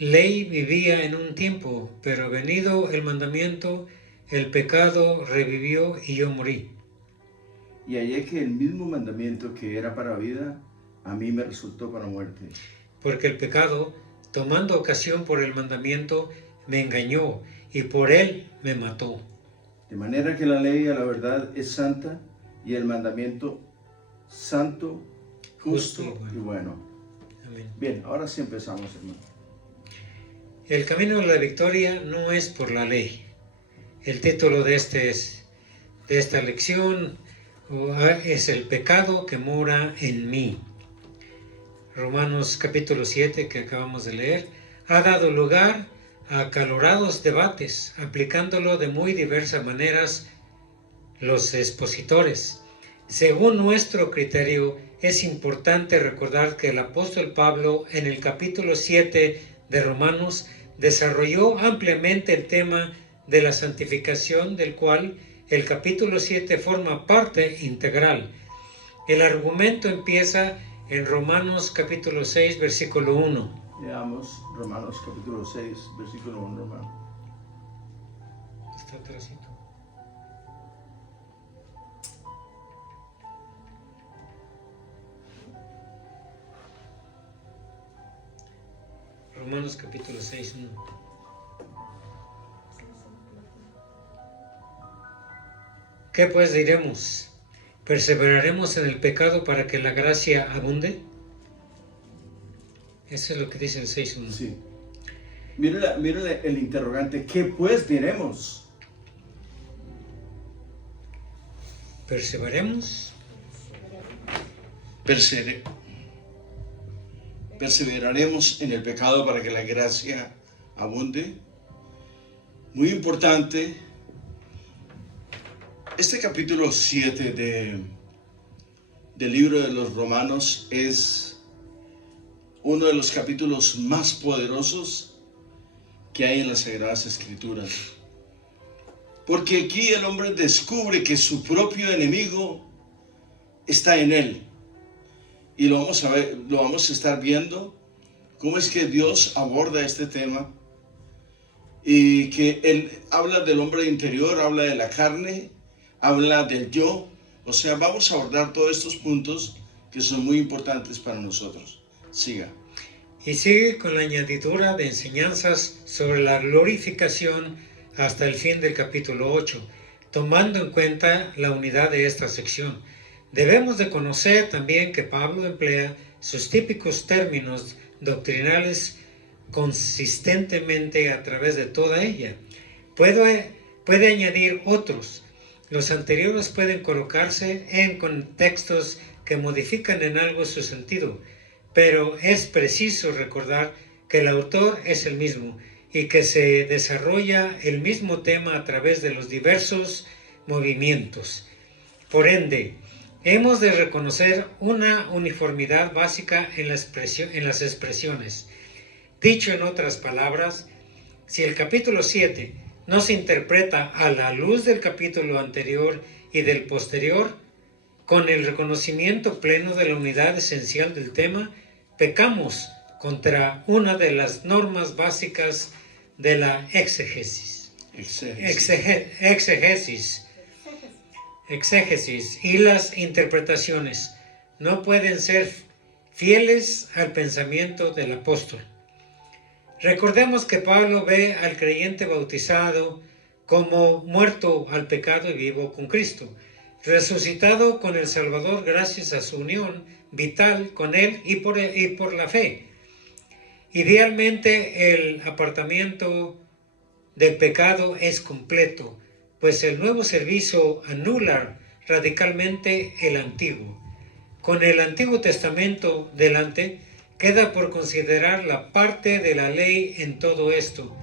ley vivía en un tiempo, pero venido el mandamiento, el pecado revivió y yo morí. Y hallé que el mismo mandamiento que era para vida, a mí me resultó para muerte. Porque el pecado, tomando ocasión por el mandamiento, me engañó y por él me mató. De manera que la ley a la verdad es santa y el mandamiento santo, justo y bueno. Amén. Bien, ahora sí empezamos, hermano. El camino de la victoria no es por la ley. El título de esta lección es el pecado que mora en mí. Romanos capítulo 7 que acabamos de leer ha dado lugar a acalorados debates, aplicándolo de muy diversas maneras los expositores. Según nuestro criterio, es importante recordar que el apóstol Pablo en el capítulo 7 de Romanos desarrolló ampliamente el tema de la santificación, del cual el capítulo 7 forma parte integral. El argumento empieza en Romanos capítulo 6, versículo 1. Leamos Romanos capítulo 6, versículo 1, hermano. Está atrásito. Romanos capítulo 6, 1. ¿Qué pues diremos? ¿Perseveraremos en el pecado para que la gracia abunde? Eso es lo que dice el 6.1. Sí. Mírale el interrogante. ¿Qué pues diremos? ¿Perseveremos? Perseveraremos en el pecado para que la gracia abunde. Muy importante. Este capítulo 7 del libro de los Romanos es uno de los capítulos más poderosos que hay en las Sagradas Escrituras. Porque aquí el hombre descubre que su propio enemigo está en él. Y lo vamos a estar viendo cómo es que Dios aborda este tema. Y que él habla del hombre interior, habla de la carne, habla del yo. O sea, vamos a abordar todos estos puntos que son muy importantes para nosotros. Siga. Y sigue con la añadidura de enseñanzas sobre la glorificación hasta el fin del capítulo 8, tomando en cuenta la unidad de esta sección. Debemos de conocer también que Pablo emplea sus típicos términos doctrinales consistentemente a través de toda ella. Puede añadir otros. Los anteriores pueden colocarse en contextos que modifican en algo su sentido, pero es preciso recordar que el autor es el mismo y que se desarrolla el mismo tema a través de los diversos movimientos. Por ende, hemos de reconocer una uniformidad básica en las expresiones. Dicho en otras palabras, si el capítulo 7 no se interpreta a la luz del capítulo anterior y del posterior, con el reconocimiento pleno de la unidad esencial del tema, pecamos contra una de las normas básicas de la exégesis y las interpretaciones no pueden ser fieles al pensamiento del apóstol. Recordemos que Pablo ve al creyente bautizado como muerto al pecado y vivo con Cristo, resucitado con el Salvador gracias a su unión vital con Él y por la fe. Idealmente el apartamiento del pecado es completo, pues el nuevo servicio anula radicalmente el antiguo. Con el Antiguo Testamento delante, queda por considerar la parte de la ley en todo esto,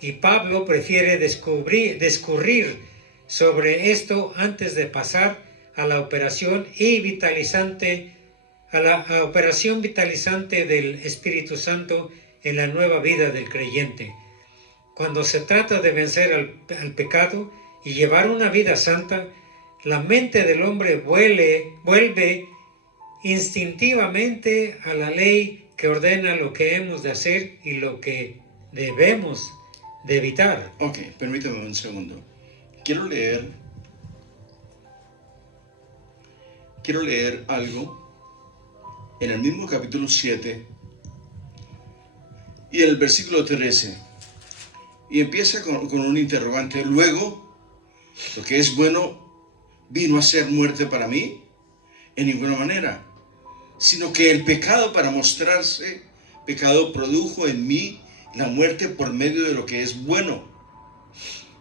y Pablo prefiere discurrir sobre esto antes de pasar a la operación vitalizante del Espíritu Santo en la nueva vida del creyente. Cuando se trata de vencer al pecado y llevar una vida santa, la mente del hombre vuelve instintivamente a la ley que ordena lo que hemos de hacer y lo que debemos de evitar. Ok, permítame un segundo. Quiero leer algo en el mismo capítulo 7 y el versículo 13. Y empieza con un interrogante. Luego, lo que es bueno vino a ser muerte para mí, en ninguna manera, sino que el pecado, para mostrarse pecado, produjo en mí la muerte por medio de lo que es bueno,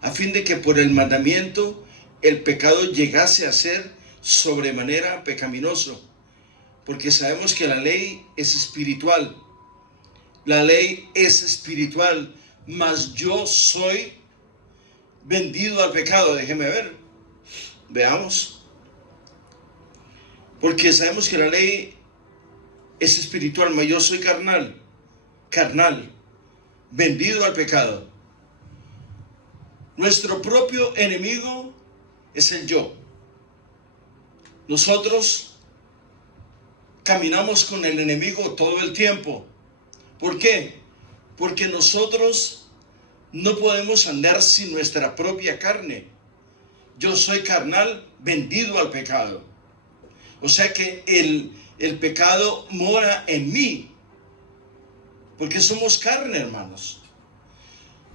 a fin de que por el mandamiento el pecado llegase a ser sobremanera pecaminoso, porque sabemos que la ley es espiritual. La ley es espiritual, mas yo soy vendido al pecado. Déjeme ver. Veamos. Porque sabemos que la ley es espiritual, mas yo soy carnal, vendido al pecado. Nuestro propio enemigo es el yo. Nosotros caminamos con el enemigo todo el tiempo. ¿Por qué? Porque nosotros no podemos andar sin nuestra propia carne. Yo soy carnal, vendido al pecado. O sea que el pecado mora en mí, porque somos carne, hermanos.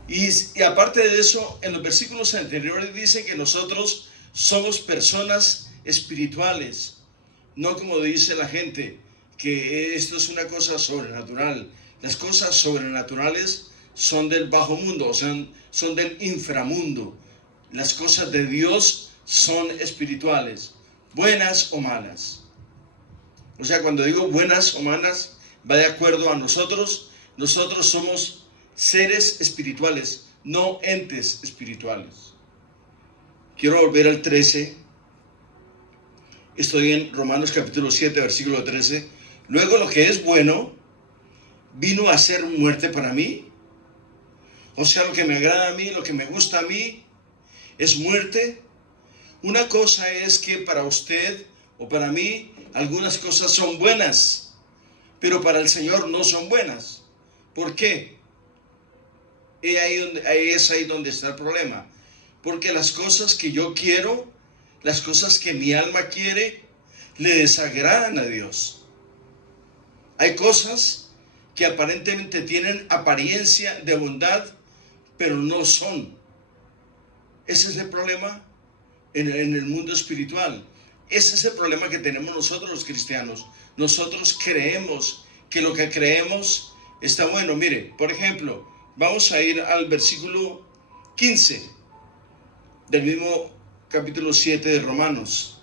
Y aparte de eso, en los versículos anteriores dice que nosotros somos personas espirituales, no como dice la gente, que esto es una cosa sobrenatural. Las cosas sobrenaturales son del bajo mundo, o sea, son del inframundo. Las cosas de Dios son espirituales, buenas o malas. O sea, cuando digo buenas o malas, va de acuerdo a nosotros. Nosotros somos seres espirituales, no entes espirituales. Quiero volver al 13. Estoy en Romanos capítulo 7, versículo 13. Luego lo que es bueno vino a ser muerte para mí. O sea, lo que me agrada a mí, lo que me gusta a mí, es muerte. Una cosa es que para usted o para mí algunas cosas son buenas, pero para el Señor no son buenas. ¿Por qué? Es ahí donde está el problema. Porque las cosas que yo quiero, las cosas que mi alma quiere, le desagradan a Dios. Hay cosas que aparentemente tienen apariencia de bondad, pero no son. Ese es el problema en el mundo espiritual. Ese es el problema que tenemos nosotros los cristianos. Nosotros creemos que lo que creemos está bueno. Mire, por ejemplo, vamos a ir al versículo 15 del mismo capítulo 7 de Romanos.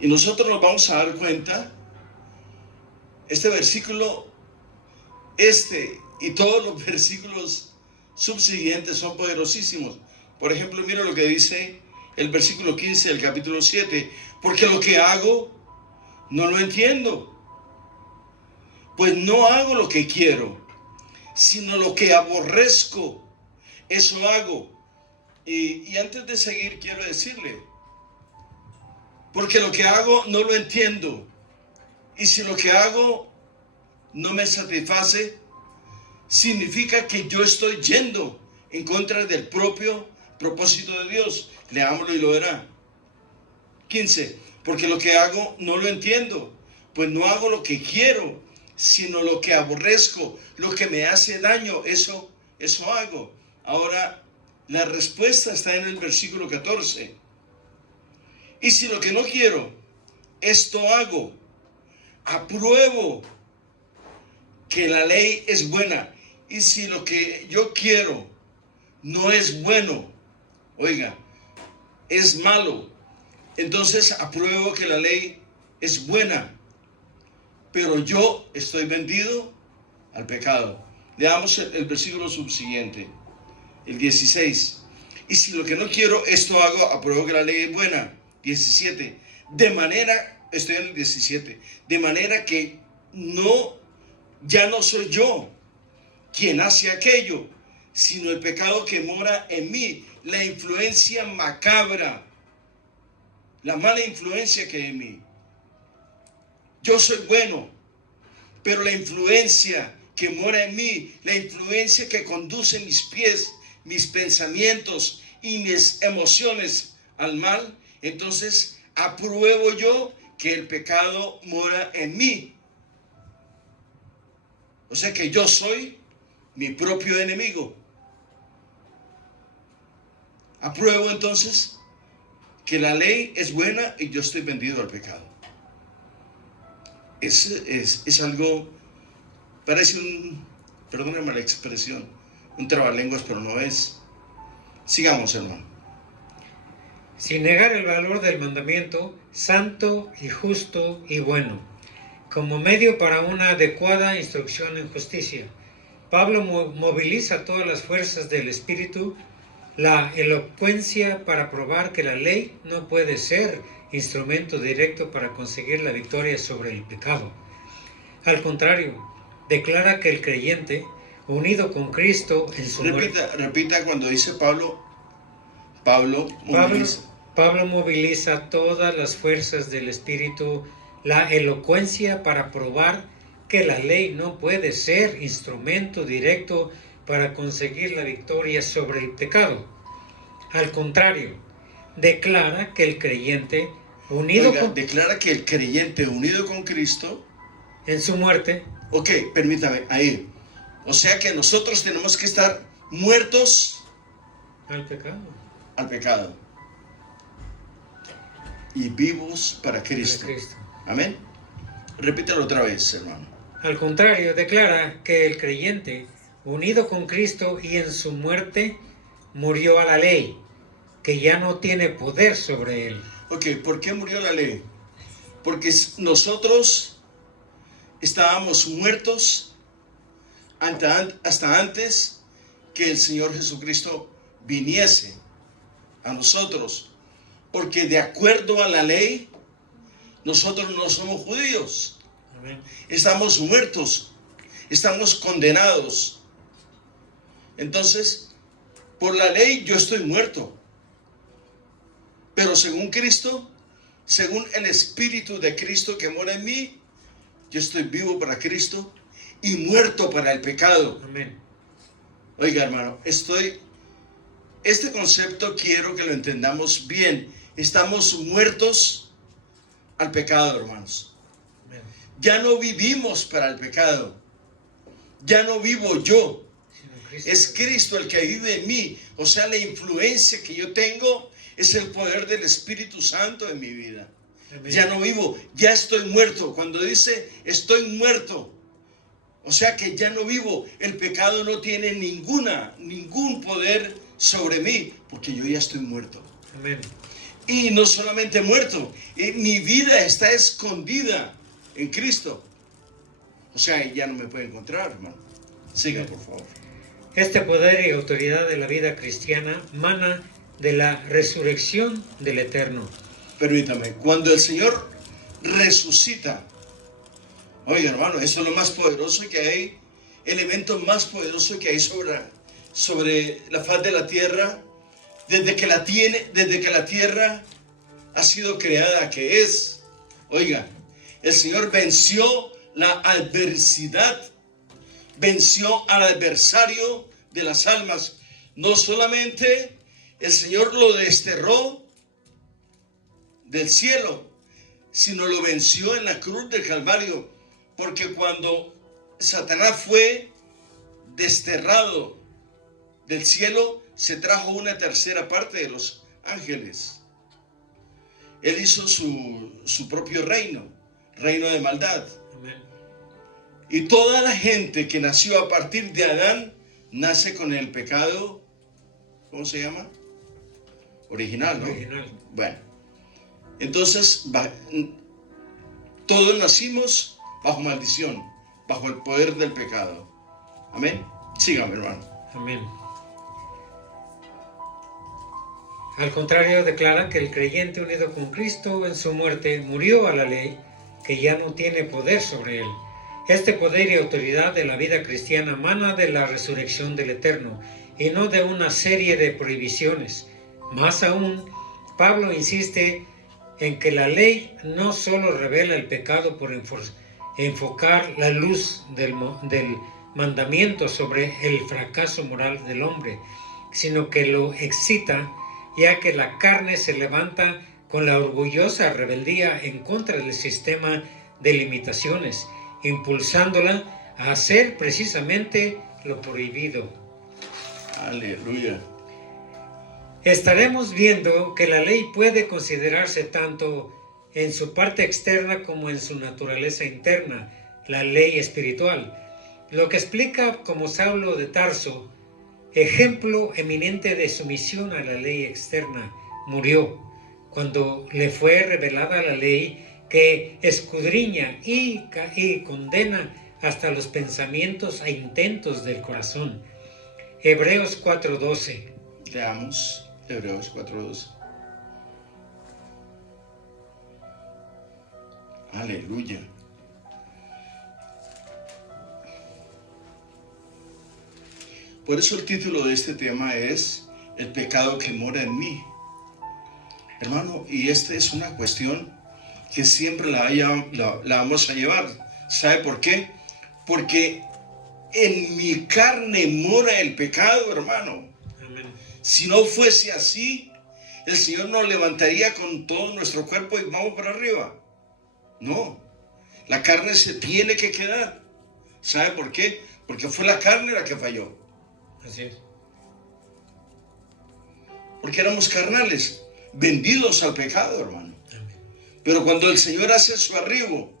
Y nosotros nos vamos a dar cuenta, este versículo, y todos los versículos subsiguientes son poderosísimos. Por ejemplo, mira lo que dice el versículo 15 del capítulo 7. Porque lo que hago, no lo entiendo. Pues no hago lo que quiero, sino lo que aborrezco, eso hago. Y antes de seguir, quiero decirle, porque lo que hago no lo entiendo. Y si lo que hago no me satisface, significa que yo estoy yendo en contra del propio propósito de Dios. Leámoslo y lo verá. 15. Porque lo que hago no lo entiendo, pues no hago lo que quiero, sino lo que aborrezco, lo que me hace daño, eso hago. Ahora, la respuesta está en el versículo 14. Y si lo que no quiero, esto hago, apruebo que la ley es buena. Y si lo que yo quiero no es bueno, oiga, es malo, entonces apruebo que la ley es buena, pero yo estoy vendido al pecado. Leamos el versículo subsiguiente, el 16. Y si lo que no quiero, esto hago, apruebo que la ley es buena. 17. De manera, estoy en el 17, de manera que ya no soy yo quien hace aquello, sino el pecado que mora en mí, la influencia macabra la mala influencia que hay en mí. Yo soy bueno, pero la influencia que mora en mí, la influencia que conduce mis pies, mis pensamientos y mis emociones al mal, entonces apruebo yo que el pecado mora en mí. O sea que yo soy mi propio enemigo. Apruebo entonces que la ley es buena y yo estoy vendido al pecado. Es algo, parece perdónenme la expresión, un trabalenguas, pero no es. Sigamos, hermano. Sin negar el valor del mandamiento santo y justo y bueno, como medio para una adecuada instrucción en justicia, Pablo moviliza todas las fuerzas del Espíritu, la elocuencia para probar que la ley no puede ser instrumento directo para conseguir la victoria sobre el pecado. Al contrario, declara que el creyente, unido con Cristo en su muerte... Repita cuando dice Pablo moviliza todas las fuerzas del Espíritu, la elocuencia para probar que la ley no puede ser instrumento directo para conseguir la victoria sobre el pecado. Al contrario, declara que el creyente unido con Cristo en su muerte. Ok, permítame, ahí. O sea que nosotros tenemos que estar muertos al pecado y vivos para Cristo. Amén. Repítalo otra vez, hermano. Al contrario, declara que el creyente, unido con Cristo y en su muerte, murió a la ley, que ya no tiene poder sobre él. Ok, ¿por qué murió la ley? Porque nosotros estábamos muertos hasta antes que el Señor Jesucristo viniese a nosotros. Porque de acuerdo a la ley, nosotros no somos judíos. Amén. Estamos muertos, estamos condenados. Entonces, por la ley yo estoy muerto. Pero según Cristo, según el Espíritu de Cristo que mora en mí, yo estoy vivo para Cristo y muerto para el pecado. Amén. Oiga, hermano, este concepto quiero que lo entendamos bien. Estamos muertos al pecado, hermanos. Amén. Ya no vivimos para el pecado. Ya no vivo yo. Es Cristo el que vive en mí. O sea, la influencia que yo tengo es el poder del Espíritu Santo en mi vida. Amén. Ya no vivo, ya estoy muerto. Cuando dice estoy muerto, o sea que ya no vivo. El pecado no tiene ningún poder sobre mí, porque yo ya estoy muerto. Amén. Y no solamente muerto, mi vida está escondida en Cristo. O sea, ya no me puede encontrar, hermano. Siga, por favor. Este poder y autoridad de la vida cristiana mana de la resurrección del Eterno. Permítame, cuando el Señor resucita, oiga, hermano, eso es lo más poderoso que hay, el evento más poderoso que hay sobre la faz de la tierra, desde que la tierra ha sido creada, que es, oiga, el Señor venció la adversidad, venció al adversario de las almas. No solamente el Señor lo desterró del cielo, sino lo venció en la cruz del Calvario, porque cuando Satanás fue desterrado del cielo, se trajo una tercera parte de los ángeles. Él hizo su propio reino de maldad. Amén. Y toda la gente que nació a partir de Adán nace con el pecado, ¿cómo se llama? Original, ¿no? Original. Bueno, entonces todos nacimos bajo maldición, bajo el poder del pecado. Amén. Sígame, hermano. Amén. Al contrario, declara que el creyente unido con Cristo en su muerte murió a la ley, que ya no tiene poder sobre él. Este poder y autoridad de la vida cristiana mana de la resurrección del Eterno y no de una serie de prohibiciones. Más aún, Pablo insiste en que la ley no solo revela el pecado por enfocar la luz del mandamiento sobre el fracaso moral del hombre, sino que lo excita, ya que la carne se levanta con la orgullosa rebeldía en contra del sistema de limitaciones, impulsándola a hacer precisamente lo prohibido. Aleluya. Estaremos viendo que la ley puede considerarse tanto en su parte externa como en su naturaleza interna, la ley espiritual, lo que explica como Saulo de Tarso, ejemplo eminente de sumisión a la ley externa, murió cuando le fue revelada la ley que escudriña y condena hasta los pensamientos e intentos del corazón. Hebreos 4:12. Leamos Hebreos 4:12. Aleluya. Por eso el título de este tema es El pecado que mora en mí. Hermano, y esta es una cuestión que siempre la vamos a llevar. ¿Sabe por qué? Porque en mi carne mora el pecado, hermano. Amén. Si no fuese así, el Señor nos levantaría con todo nuestro cuerpo y vamos para arriba. No, la carne se tiene que quedar. ¿Sabe por qué? Porque fue la carne la que falló. Así es. Porque éramos carnales, vendidos al pecado, hermano. Amén. Pero cuando el Señor hace su arribo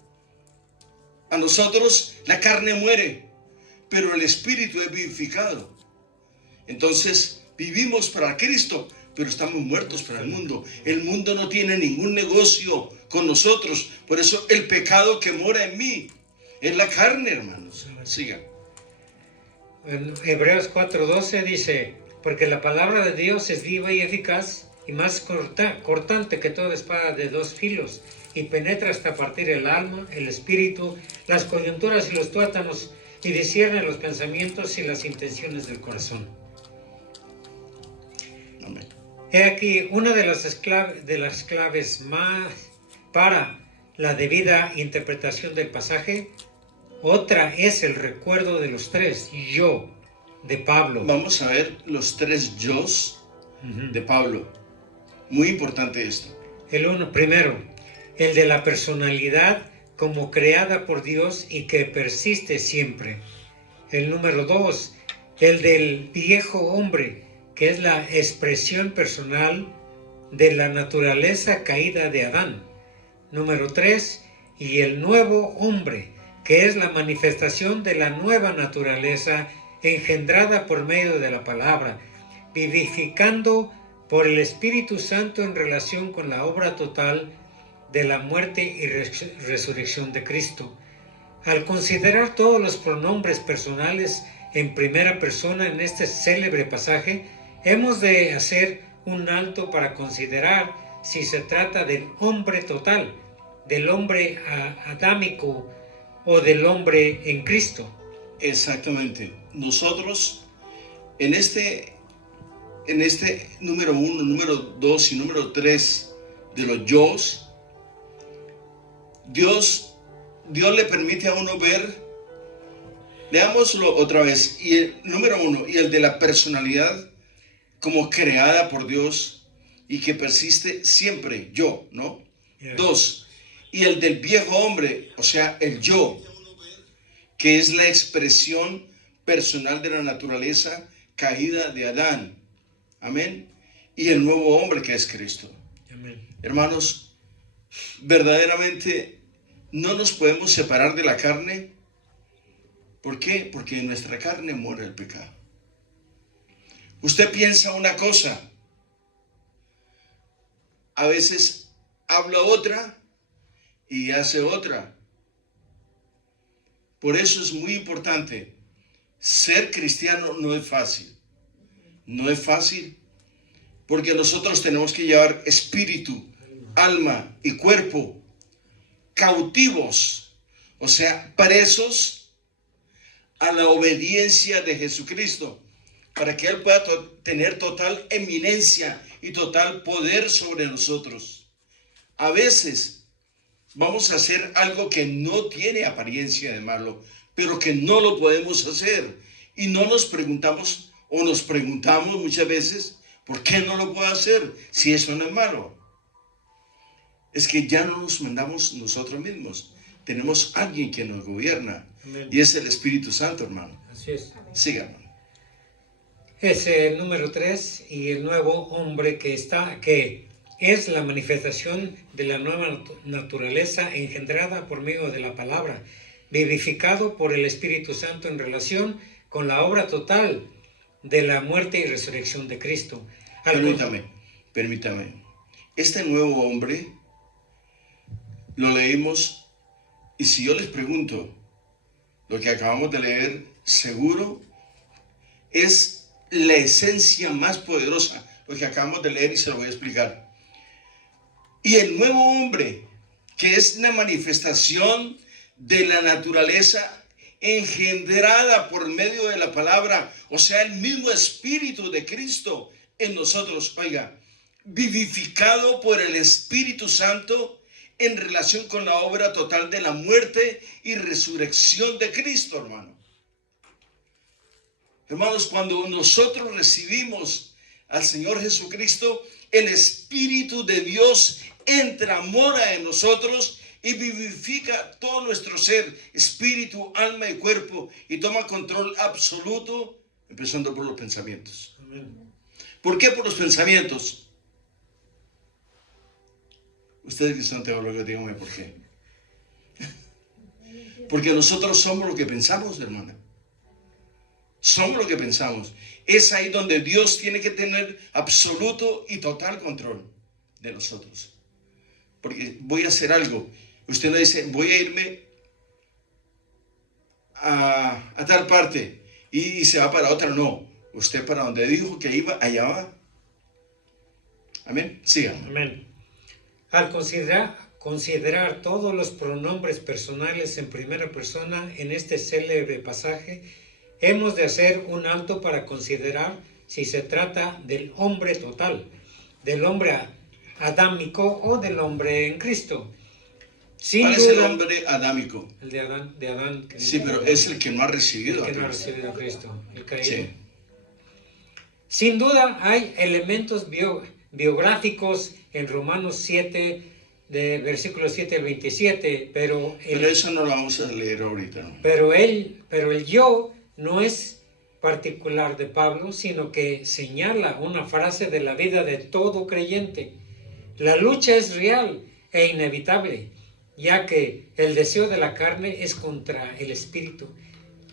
a nosotros, la carne muere, pero el espíritu es vivificado. Entonces vivimos para Cristo, pero estamos muertos para el mundo. El mundo no tiene ningún negocio con nosotros. Por eso el pecado que mora en mí es la carne, hermanos. Sigan. En Hebreos 4:12 dice, porque la palabra de Dios es viva y eficaz y más cortante que toda espada de dos filos, y penetra hasta partir el alma, el espíritu, las coyunturas y los tuétanos, y discierne los pensamientos y las intenciones del corazón. Amén. He aquí una de las claves más para la debida interpretación del pasaje. Otra es el recuerdo de los tres yo de Pablo. Vamos a ver los tres yos de Pablo. Muy importante esto. Primero, el de la personalidad como creada por Dios y que persiste siempre. El número 2, el del viejo hombre, que es la expresión personal de la naturaleza caída de Adán. Número 3, y el nuevo hombre, que es la manifestación de la nueva naturaleza engendrada por medio de la palabra, vivificando por el Espíritu Santo en relación con la obra total de la muerte y resurrección de Cristo. Al considerar todos los pronombres personales en primera persona en este célebre pasaje, hemos de hacer un alto para considerar si se trata del hombre total, del hombre adámico o del hombre en Cristo. Exactamente. Nosotros en este número 1, número 2 y número 3 de los yos, Dios le permite a uno ver, leámoslo otra vez, y el número 1, y el de la personalidad como creada por Dios y que persiste siempre, yo, ¿no? Yeah. 2, y el del viejo hombre, o sea, el yo, que es la expresión personal de la naturaleza caída de Adán. Amén. Y el nuevo hombre que es Cristo. Amén. Hermanos, verdaderamente no nos podemos separar de la carne. ¿Por qué? Porque en nuestra carne muere el pecado. Usted piensa una cosa, a veces habla otra y hace otra. Por eso es muy importante. Ser cristiano no es fácil. No es fácil porque nosotros tenemos que llevar espíritu, alma y cuerpo cautivos, o sea, presos a la obediencia de Jesucristo, para que Él pueda tener total eminencia y total poder sobre nosotros. a veces vamos a hacer algo que no tiene apariencia de malo, pero que no lo podemos hacer. Y no nos preguntamos, o nos preguntamos muchas veces, ¿por qué no lo puedo hacer si eso no es malo? Es que ya no nos mandamos nosotros mismos. Tenemos alguien que nos gobierna. Amén. Y es el Espíritu Santo, hermano. Así es. Siga, hermano. Es el número 3 y el nuevo hombre que es la manifestación de la nueva naturaleza engendrada por medio de la palabra, vivificado por el Espíritu Santo en relación con la obra total de la muerte y resurrección de Cristo. Permítame. Este nuevo hombre lo leímos, y si yo les pregunto, lo que acabamos de leer, seguro es la esencia más poderosa, lo que acabamos de leer, y se lo voy a explicar. Y el nuevo hombre, que es la manifestación de la naturaleza engendrada por medio de la palabra, o sea, el mismo Espíritu de Cristo en nosotros, oiga, vivificado por el Espíritu Santo en relación con la obra total de la muerte y resurrección de Cristo, hermano. Hermanos, cuando nosotros recibimos al Señor Jesucristo, el Espíritu de Dios entra, mora en nosotros y vivifica todo nuestro ser, espíritu, alma y cuerpo, y toma control absoluto, empezando por los pensamientos. Amén. ¿Por qué por los pensamientos? Ustedes que son teólogos, díganme por qué. Porque nosotros somos lo que pensamos, hermana. Somos lo que pensamos. Es ahí donde Dios tiene que tener absoluto y total control de nosotros. Porque voy a hacer algo. Usted no dice, voy a irme a tal parte y se va para otra. No. Usted para donde dijo que iba, allá va. Amén. Sigan. Amén. Al considerar todos los pronombres personales en primera persona en este célebre pasaje, hemos de hacer un alto para considerar si se trata del hombre total, del hombre adámico o del hombre en Cristo. ¿Cuál es el hombre adámico? El de Adán. Sí, pero es el que no ha recibido el que a no ha Cristo. recibido a Cristo, el caído. Sí. Sin duda hay elementos biográficos en Romanos 7, de versículos 7 al 27, pero eso no lo vamos a leer ahorita, ¿no? pero el yo no es particular de Pablo, sino que señala una frase de la vida de todo creyente. La lucha es real e inevitable, ya que el deseo de la carne es contra el espíritu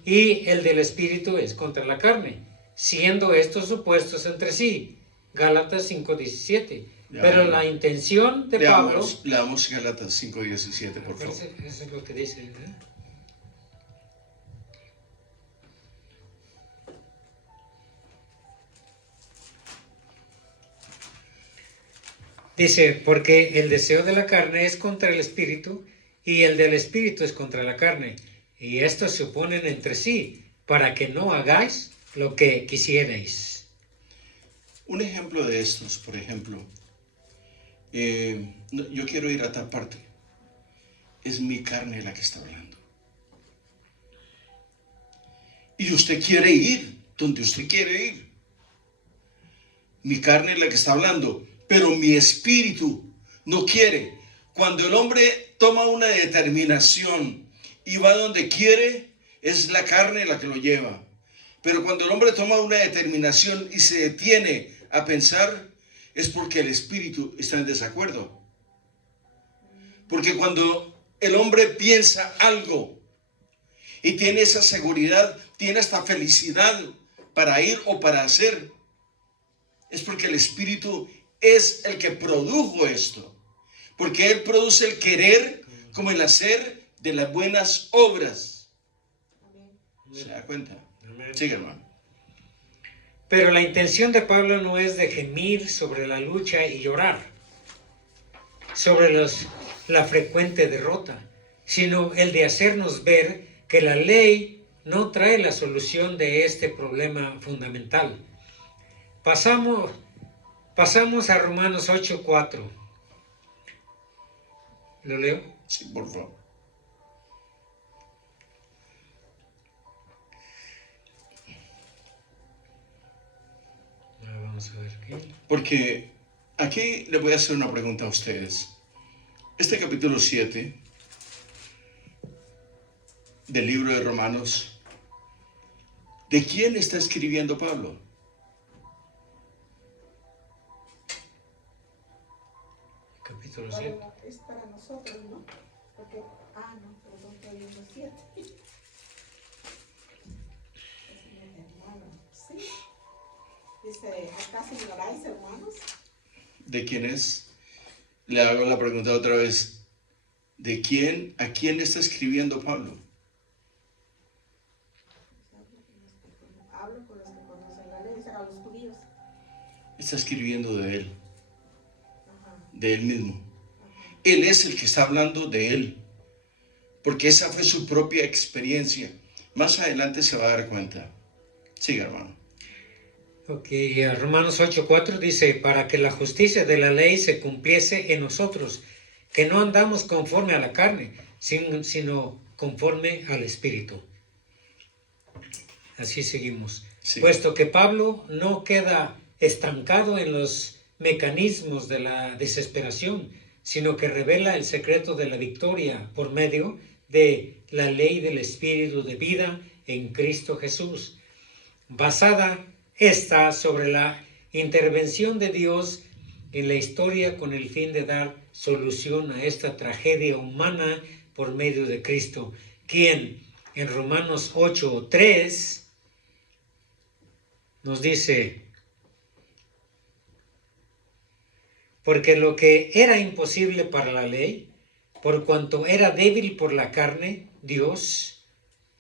y el del espíritu es contra la carne, siendo estos opuestos entre sí. Gálatas 5:17. Pero la intención de Pablo... Leamos Gálatas 5:17, por favor. Eso es lo que dice, ¿verdad? Dice, porque el deseo de la carne es contra el espíritu y el del espíritu es contra la carne. Y estos se oponen entre sí para que no hagáis lo que quisierais. Un ejemplo de estos, por ejemplo, yo quiero ir a tal parte. Es mi carne la que está hablando. Y usted quiere ir donde usted quiere ir. Mi carne es la que está hablando, pero mi espíritu no quiere. Cuando el hombre toma una determinación y va donde quiere, es la carne la que lo lleva. Pero cuando el hombre toma una determinación y se detiene a pensar, es porque el espíritu está en desacuerdo. Porque cuando el hombre piensa algo y tiene esa seguridad, tiene esta felicidad para ir o para hacer, es porque el espíritu es el que produjo esto. Porque él produce el querer como el hacer de las buenas obras. ¿Se da cuenta? Sigue, hermano. Pero la intención de Pablo no es de gemir sobre la lucha y llorar, sobre la frecuente derrota, sino el de hacernos ver que la ley no trae la solución de este problema fundamental. Pasamos a Romanos 8:4. ¿Lo leo? Sí, por favor. Vamos a ver aquí. Porque aquí le voy a hacer una pregunta a ustedes. Este capítulo 7 del libro de Romanos, ¿de quién está escribiendo Pablo? Capítulo 7. Es para nosotros, ¿no? Porque, no, perdón, estoy viendo 7. Sí. Dice, ¿acaso ignoráis, hermanos? ¿De quién es? Le hago la pregunta otra vez. ¿De quién? ¿A quién está escribiendo Pablo? Hablo con los que conocen la ley, a los judíos. Está escribiendo de él, Ajá, de él mismo. ajá. Él es el que está hablando de él, porque esa fue su propia experiencia. Más adelante se va a dar cuenta. Siga, hermano. Ok, Romanos 8:4 dice, para que la justicia de la ley se cumpliese en nosotros, que no andamos conforme a la carne, sino conforme al Espíritu. Así seguimos. Sí. Puesto que Pablo no queda estancado en los mecanismos de la desesperación, sino que revela el secreto de la victoria por medio de la ley del Espíritu de vida en Cristo Jesús, basada esta sobre la intervención de Dios en la historia con el fin de dar solución a esta tragedia humana por medio de Cristo, quien en Romanos 8:3 nos dice, porque lo que era imposible para la ley, por cuanto era débil por la carne, Dios,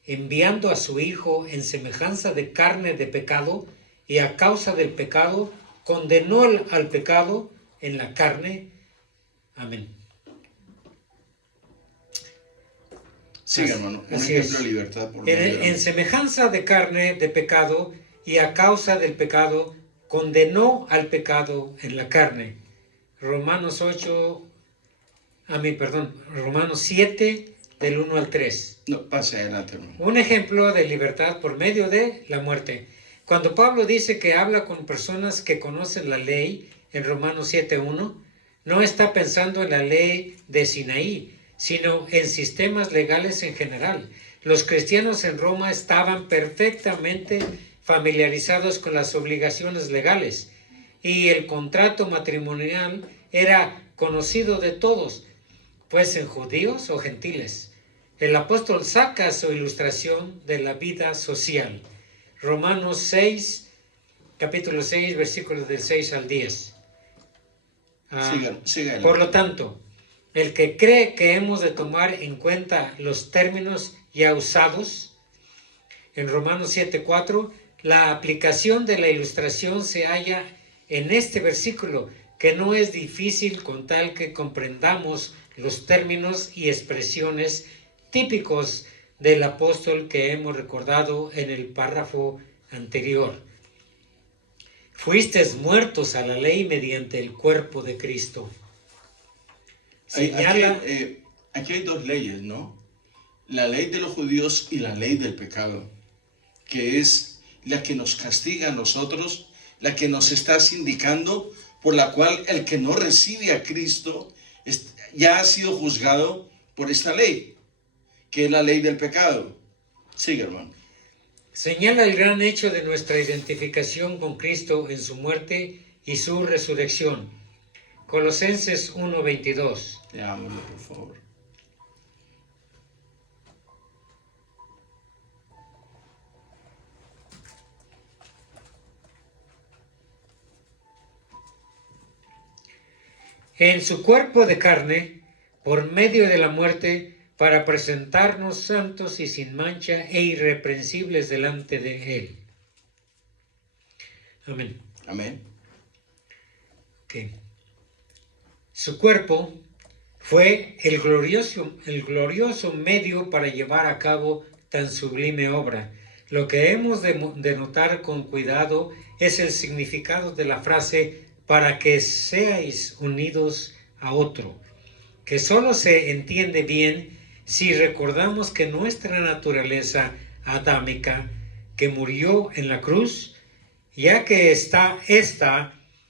enviando a su Hijo en semejanza de carne de pecado, y a causa del pecado, condenó al pecado en la carne. Amén. Siga, hermano. Un Así ejemplo es. de libertad por medio de la En semejanza de carne de pecado, y a causa del pecado, condenó al pecado en la carne. Romanos 7, del 1 al 3. No, pase adelante, hermano. Un ejemplo de libertad por medio de la muerte. Cuando Pablo dice que habla con personas que conocen la ley, en Romanos 7:1, no está pensando en la ley de Sinaí, sino en sistemas legales en general. Los cristianos en Roma estaban perfectamente familiarizados con las obligaciones legales y el contrato matrimonial era conocido de todos, pues en judíos o gentiles. El apóstol saca su ilustración de la vida social. Romanos 6, capítulo 6, versículos del 6 al 10. Siga Por lo tanto, el que cree que hemos de tomar en cuenta los términos ya usados, en Romanos 7:4, la aplicación de la ilustración se halla en este versículo, que no es difícil con tal que comprendamos los términos y expresiones típicos del apóstol que hemos recordado en el párrafo anterior. Fuisteis muertos a la ley mediante el cuerpo de Cristo. Señala, Aquí hay dos leyes, ¿no? La ley de los judíos y la ley del pecado, que es la que nos castiga a nosotros, la que nos está indicando, por la cual el que no recibe a Cristo ya ha sido juzgado por esta ley, que es la ley del pecado. Sigue, hermano. señala el gran hecho de nuestra identificación con Cristo en su muerte y su resurrección. Colosenses 1:22. Leámoslo, por favor. En su cuerpo de carne, por medio de la muerte, para presentarnos santos y sin mancha e irreprensibles delante de Él. Amén. Amén. Okay. Su cuerpo fue el glorioso medio para llevar a cabo tan sublime obra. Lo que hemos de notar con cuidado es el significado de la frase para que seáis unidos a otro. que solo se entiende bien si recordamos que nuestra naturaleza adámica, que murió en la cruz, ya que esta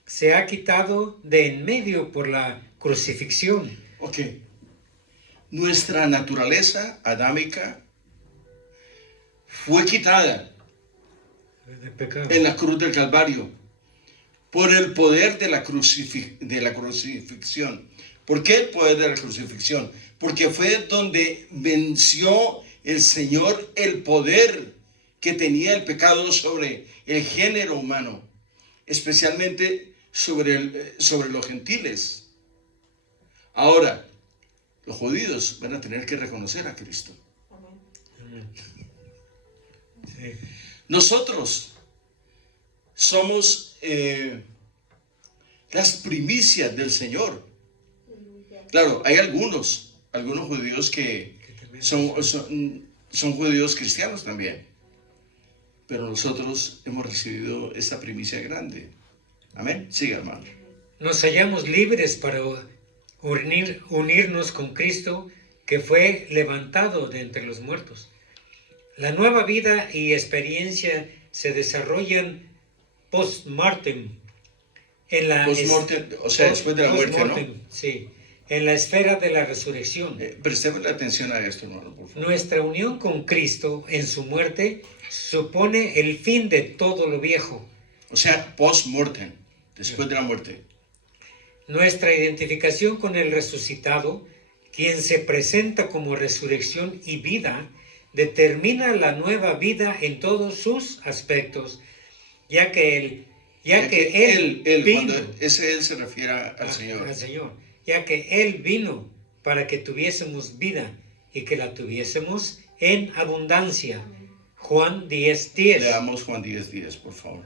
se ha quitado de en medio por la crucifixión. Ok. Nuestra naturaleza adámica fue quitada De pecado. en la cruz del Calvario por el poder de la crucifixión. ¿Por qué el poder de la crucifixión? Porque fue donde venció el Señor el poder que tenía el pecado sobre el género humano, especialmente sobre los gentiles. Ahora, los judíos van a tener que reconocer a Cristo. Amén. Amén. Sí. Nosotros somos las primicias del Señor. Aleluya. Claro, hay algunos judíos que también son judíos cristianos también. Pero nosotros hemos recibido esta primicia grande. Amén. Siga, hermano. Nos hallamos libres para unirnos con Cristo, que fue levantado de entre los muertos. La nueva vida y experiencia se desarrollan post-mortem. Post-mortem, o sea, después de la muerte, ¿no? Sí, en la esfera de la resurrección. Prestemos atención a esto, hermano, por favor. Nuestra unión con Cristo en su muerte supone el fin de todo lo viejo. O sea, post-mortem, después de la muerte. Nuestra identificación con el resucitado, quien se presenta como resurrección y vida, determina la nueva vida en todos sus aspectos, ya que él vino, Cuando ese él se refiere al Señor. al Señor, ya que Él vino para que tuviésemos vida y que la tuviésemos en abundancia. Juan 10:10. Leamos Juan 10:10, por favor.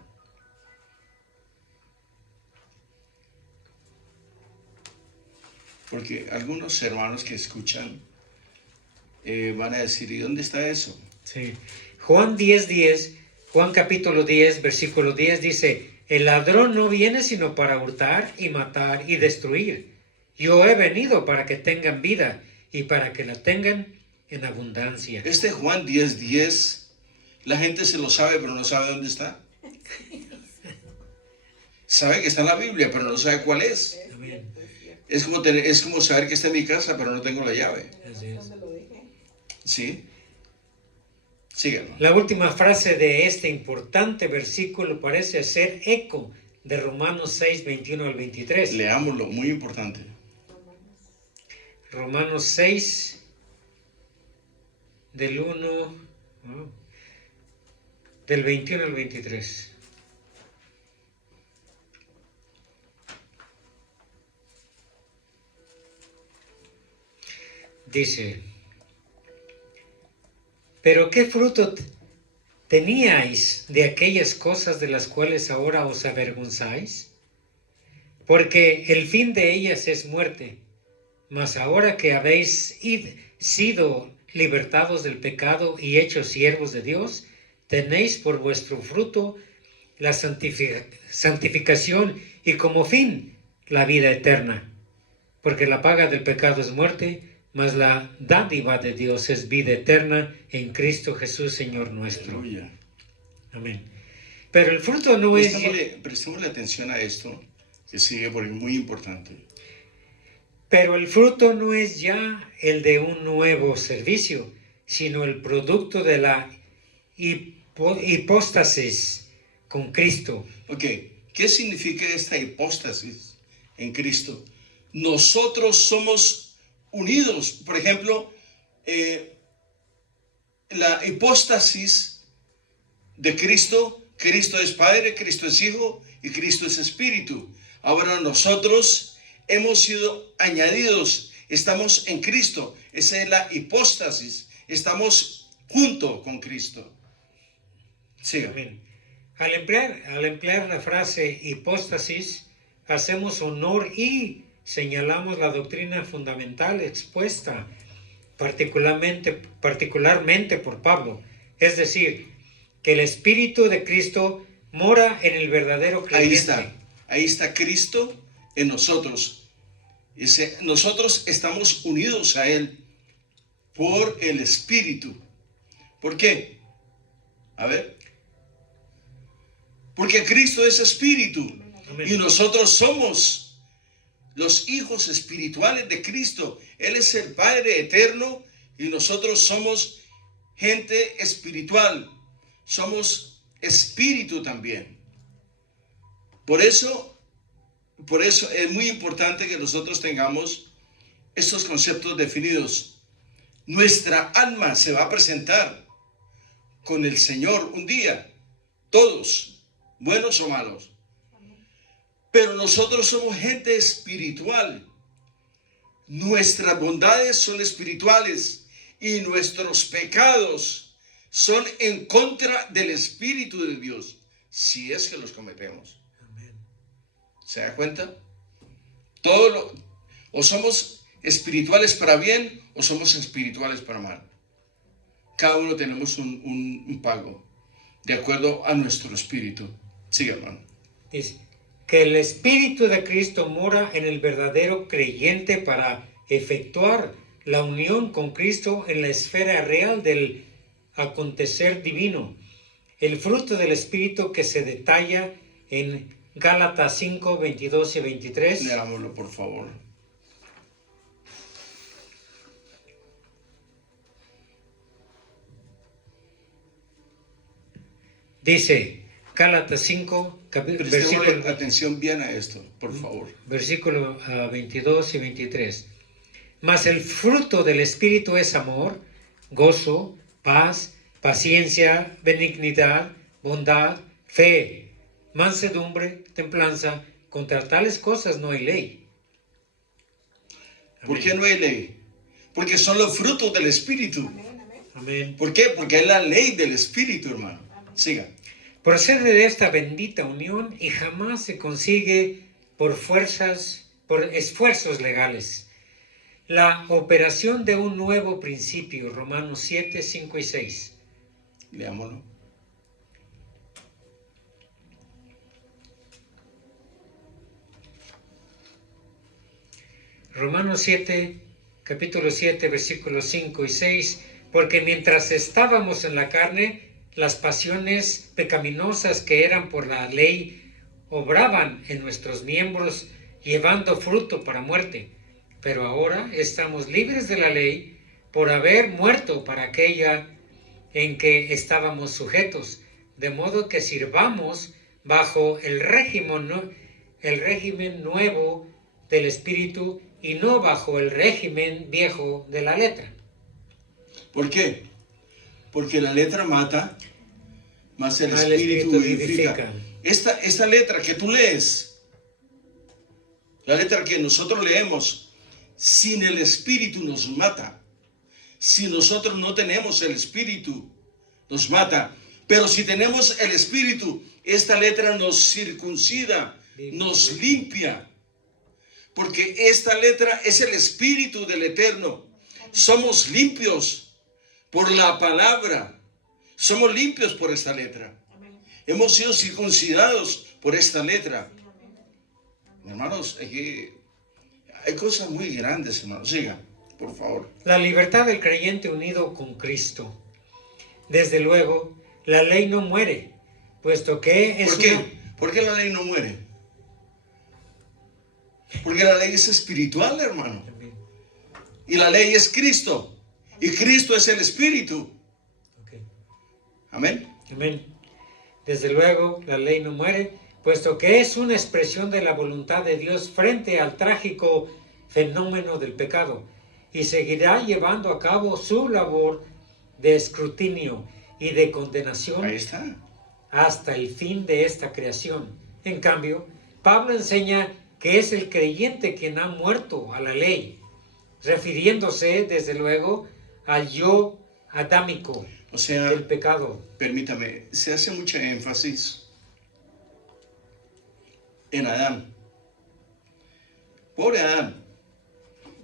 Porque algunos hermanos que escuchan van a decir, ¿y dónde está eso? Sí. Juan 10:10, Juan capítulo 10, versículo 10 dice, el ladrón no viene sino para hurtar y matar y destruir. Yo he venido para que tengan vida y para que la tengan en abundancia. Este Juan 10:10, la gente se lo sabe, pero no sabe dónde está. Sabe que está en la Biblia, pero no sabe cuál es. Amén. Es como saber que está en mi casa, pero no tengo la llave. Así es. ¿Dónde lo dejé? ¿Sí? Síguelo. La última frase de este importante versículo parece ser eco de Romanos 6, 21 al 23. Leámoslo, muy importante. Romanos 6, del 1, del 21 al 23. Dice, pero ¿qué fruto teníais de aquellas cosas de las cuales ahora os avergonzáis? Porque el fin de ellas es muerte. Mas ahora que habéis sido libertados del pecado y hechos siervos de Dios, tenéis por vuestro fruto la santificación y como fin la vida eterna. Porque la paga del pecado es muerte, mas la dádiva de Dios es vida eterna en Cristo Jesús, Señor nuestro. Aleluya. Amén. Pero el fruto no es... Prestémosle atención a esto, que sigue por muy importante. Pero el fruto no es ya el de un nuevo servicio, sino el producto de la hipóstasis con Cristo. Ok, ¿qué significa esta hipóstasis en Cristo? Nosotros somos unidos. Por ejemplo, la hipóstasis de Cristo, Cristo es Padre, Cristo es Hijo y Cristo es Espíritu. Ahora nosotros hemos sido añadidos, estamos en Cristo. Esa es la hipóstasis, estamos junto con Cristo. Siga. Amén. Al emplear la frase hipóstasis, hacemos honor y señalamos la doctrina fundamental expuesta particularmente por Pablo, es decir, que el Espíritu de Cristo mora en el verdadero creyente. Ahí está Cristo en nosotros. Dice, nosotros estamos unidos a Él por el Espíritu. ¿Por qué? A ver. Porque Cristo es Espíritu. Y nosotros somos los hijos espirituales de Cristo. Él es el Padre eterno y nosotros somos gente espiritual. Somos espíritu también. Por eso es muy importante que nosotros tengamos estos conceptos definidos. Nuestra alma se va a presentar con el Señor un día, todos, buenos o malos. Pero nosotros somos gente espiritual. Nuestras bondades son espirituales y nuestros pecados son en contra del Espíritu de Dios, si es que los cometemos. ¿Se da cuenta? O somos espirituales para bien o somos espirituales para mal. Cada uno tenemos un pago de acuerdo a nuestro espíritu. Siga, hermano. Dice que el Espíritu de Cristo mora en el verdadero creyente para efectuar la unión con Cristo en la esfera real del acontecer divino. El fruto del Espíritu que se detalla en Gálatas 5, 22 y 23. Leámoslo, por favor. Dice, Gálatas 5, Prestemos atención bien a esto, por favor. Versículo 22 y 23. Mas el fruto del Espíritu es amor, gozo, paz, paciencia, benignidad, bondad, fe, mansedumbre, templanza. Contra tales cosas no hay ley. ¿Por qué no hay ley? Porque son los frutos del Espíritu. Amén, amén. Amén. ¿Por qué? Porque es la ley del Espíritu, hermano. Siga. Procede de esta bendita unión y jamás se consigue por esfuerzos legales. La operación de un nuevo principio, Romanos 7, 5 y 6. Leámoslo. Romanos 7, capítulo 7, versículos 5 y 6. Porque mientras estábamos en la carne, las pasiones pecaminosas que eran por la ley obraban en nuestros miembros, llevando fruto para muerte. Pero ahora estamos libres de la ley por haber muerto para aquella en que estábamos sujetos, de modo que sirvamos bajo el régimen nuevo del Espíritu y no bajo el régimen viejo de la letra. ¿Por qué? Porque la letra mata, más el El Espíritu Espíritu vivifica. Esta letra que tú lees, la letra que nosotros leemos, sin el Espíritu nos mata. Si nosotros no tenemos el Espíritu, nos mata. Pero si tenemos el Espíritu, esta letra nos circuncida, nos limpia. Porque esta letra es el Espíritu del Eterno. Somos limpios por la palabra. Somos limpios por esta letra. Hemos sido circuncidados por esta letra. Hermanos, hay cosas muy grandes, hermanos. Siga, por favor. La libertad del creyente unido con Cristo. Desde luego, la ley no muere, puesto que es ¿Por qué? ¿Por qué la ley no muere? Porque la ley es espiritual, hermano. Y la ley es Cristo. Y Cristo es el Espíritu. Okay. Amén. Amén. Desde luego, la ley no muere, puesto que es una expresión de la voluntad de Dios frente al trágico fenómeno del pecado, y seguirá llevando a cabo su labor de escrutinio y de condenación Ahí está. hasta el fin de esta creación. En cambio, Pablo enseña que es el creyente quien ha muerto a la ley, refiriéndose desde luego al yo adámico, O sea, del pecado. permítame, se hace mucha énfasis en Adán. Pobre Adán,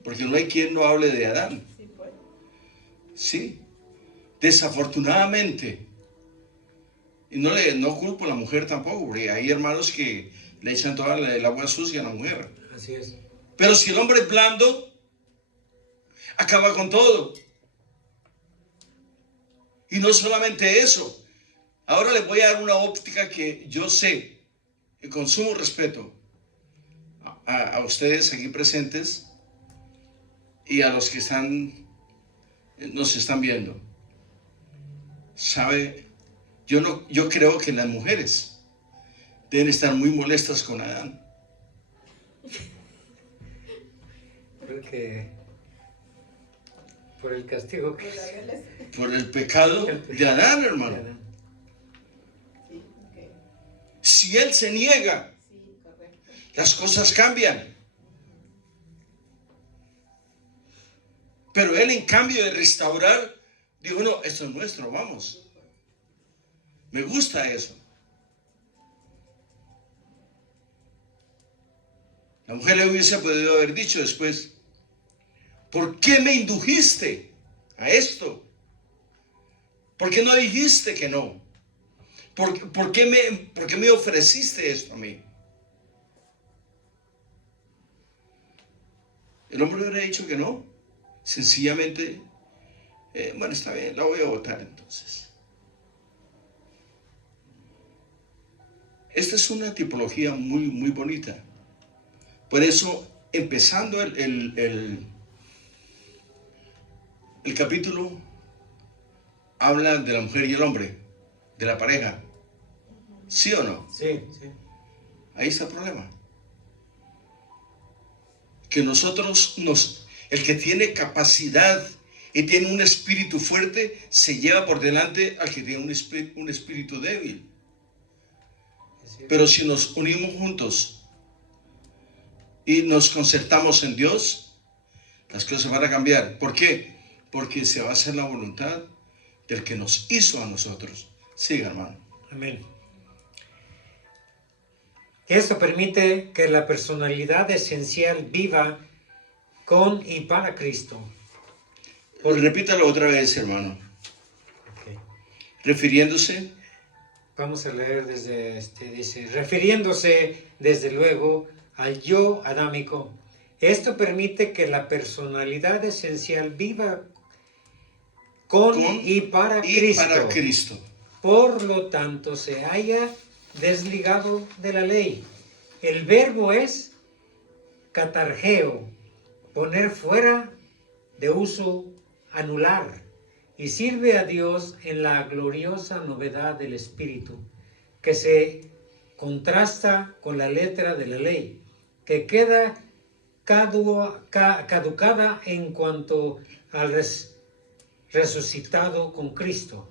porque no hay quien no hable de Adán. Sí, pues. Sí, desafortunadamente. Y no culpo a la mujer tampoco, porque hay hermanos que le echan toda el agua sucia a la mujer. Así es. Pero si el hombre es blando, acaba con todo. Y no solamente eso. Ahora les voy a dar una óptica que yo sé, y con sumo respeto a ustedes aquí presentes y a los que nos están viendo. ¿Sabe? Yo creo que las mujeres deben estar muy molestas con Adán. Porque por el castigo que Por el pecado de Adán, hermano. Sí, ok. Si él se niega, Sí, correcto. las cosas cambian. Pero él, en cambio de restaurar, dijo, no, esto es nuestro, vamos. Me gusta eso. La mujer le hubiese podido haber dicho después, ¿por qué me indujiste a esto? ¿Por qué no dijiste que no? ¿Por qué me ofreciste esto a mí? El hombre hubiera dicho que no. Sencillamente, bueno, está bien, la voy a votar entonces. Esta es una tipología muy, muy bonita. Por eso, empezando el capítulo, habla de la mujer y el hombre, de la pareja. ¿Sí o no? sí, sí. Ahí está el problema. Que el que tiene capacidad y tiene un espíritu fuerte, se lleva por delante al que tiene un espíritu débil. Pero si nos unimos juntos y nos concertamos en Dios, las cosas van a cambiar. ¿Por qué? Porque se va a hacer la voluntad del que nos hizo a nosotros. Siga, hermano. Amén. Esto permite que la personalidad esencial viva con y para Cristo. Repítalo otra vez, hermano. Okay. Refiriéndose. Vamos a leer desde dice, refiriéndose desde luego al yo adámico. Esto permite que la personalidad esencial viva con y para Cristo. Por lo tanto, se haya desligado de la ley. El verbo es katargeo, poner fuera de uso, anular, y sirve a Dios en la gloriosa novedad del Espíritu, que se contrasta con la letra de la ley, que queda caducada en cuanto al resucitado con Cristo.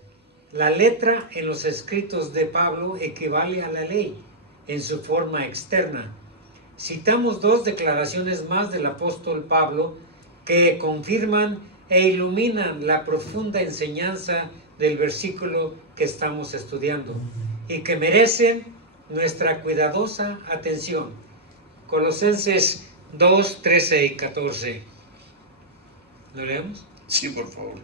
La letra en los escritos de Pablo equivale a la ley en su forma externa. Citamos dos declaraciones más del apóstol Pablo que confirman e iluminan la profunda enseñanza del versículo que estamos estudiando y que merecen nuestra cuidadosa atención. Colosenses 2, 13 y 14. ¿Lo leemos? Sí, por favor.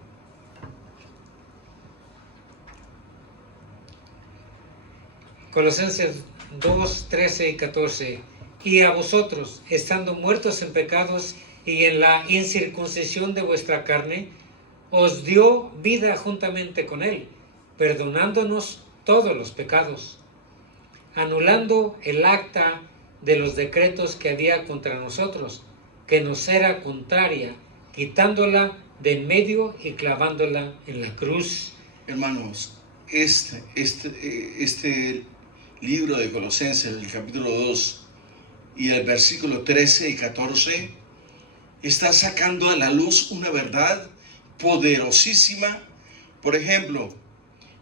Colosenses 2, 13 y 14. Y a vosotros, estando muertos en pecados y en la incircuncisión de vuestra carne, os dio vida juntamente con él, perdonándonos todos los pecados, anulando el acta de los decretos que había contra nosotros, que nos era contraria, quitándola de en medio y clavándola en la cruz. Hermanos, este libro de Colosenses, el capítulo 2 y el versículo 13 y 14, está sacando a la luz una verdad poderosísima. Por ejemplo,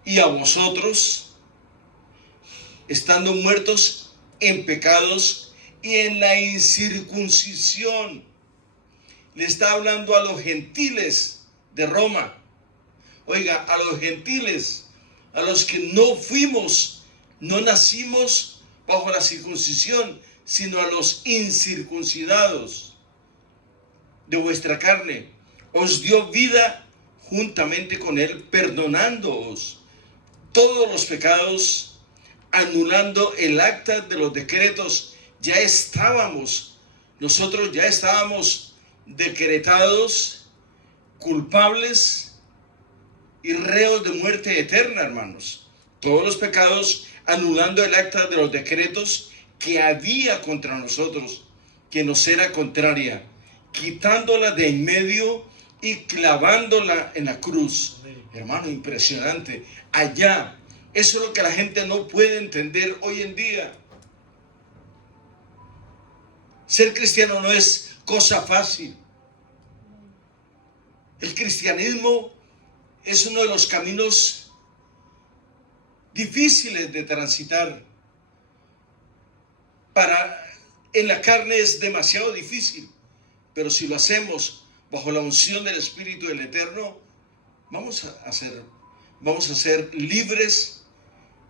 y a vosotros, estando muertos en pecados y en la incircuncisión, le está hablando a los gentiles de Roma. Oiga, a los gentiles, a los que no nacimos bajo la circuncisión, sino a los incircuncidados de vuestra carne, os dio vida juntamente con él, perdonándoos todos los pecados, anulando el acta de los decretos. Ya estábamos nosotros ya estábamos decretados culpables y reos de muerte eterna, hermanos. Todos los pecados anulando el acta de los decretos que había contra nosotros, que nos era contraria, quitándola de en medio y clavándola en la cruz. Hermano, impresionante. Allá, eso es lo que la gente no puede entender hoy en día. Ser cristiano no es cosa fácil. El cristianismo es uno de los caminos difíciles de transitar. En la carne es demasiado difícil, pero si lo hacemos bajo la unción del Espíritu del Eterno, vamos a ser libres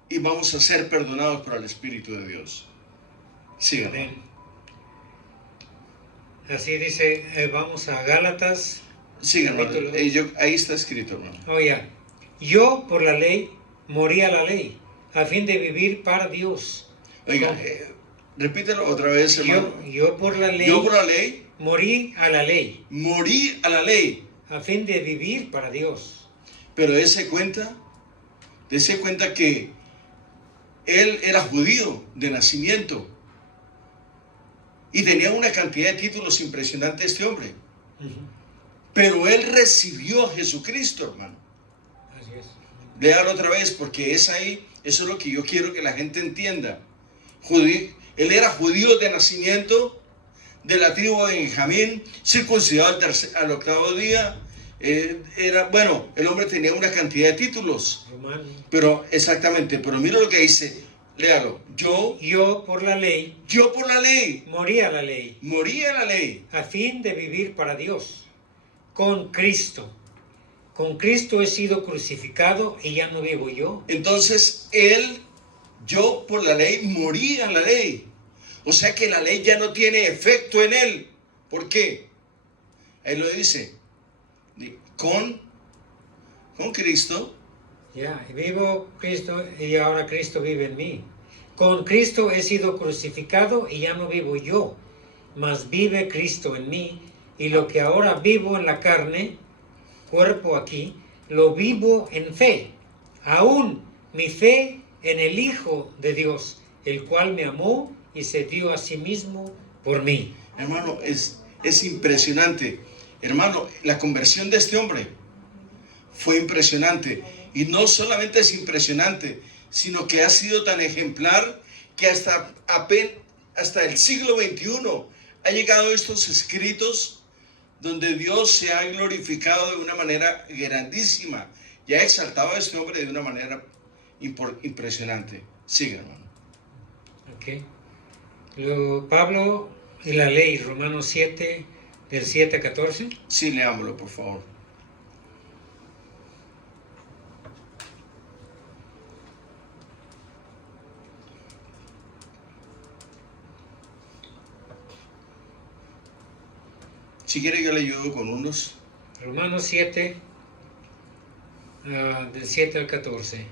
y vamos a ser perdonados por el Espíritu de Dios. Sigan. Amén. Así dice, vamos a Gálatas. Sigan, hermano. Ahí está escrito, hermano. Oye, yo por la ley morí a la ley, a fin de vivir para Dios. Oiga, repítelo otra vez, hermano. Yo por la ley. Yo por la ley. Morí a la ley. Morí a la ley. A fin de vivir para Dios. Pero dése cuenta que él era judío de nacimiento y tenía una cantidad de títulos impresionantes este hombre. Pero él recibió a Jesucristo, hermano. Así es. Léalo otra vez, porque eso es lo que yo quiero que la gente entienda. Él era judío de nacimiento, de la tribu de Benjamín, circuncidado al octavo día. El hombre tenía una cantidad de títulos. Romano. Pero mira lo que dice, léalo. Yo por la ley. Morí a la ley. Morí a la ley. A fin de vivir para Dios. Con Cristo. Con Cristo he sido crucificado y ya no vivo yo. Entonces, yo por la ley morí a la ley. O sea que la ley ya no tiene efecto en él. ¿Por qué? Él lo dice. Con Cristo. Ya, vivo Cristo y ahora Cristo vive en mí. Con Cristo he sido crucificado y ya no vivo yo, mas vive Cristo en mí. Y lo que ahora vivo en la carne, cuerpo aquí, lo vivo en fe. Aún mi fe en el Hijo de Dios, el cual me amó y se dio a sí mismo por mí. Hermano, es impresionante. Hermano, la conversión de este hombre fue impresionante. Y no solamente es impresionante, sino que ha sido tan ejemplar que hasta el siglo XXI ha llegado estos escritos donde Dios se ha glorificado de una manera grandísima y ha exaltado a este hombre de una manera impresionante. Siga, hermano. Ok. Pablo y la ley, Romanos 7, del 7 a 14. Sí, leámoslo, por favor. Si quiere yo le ayudo con unos. Romanos 7, del 7 al 14.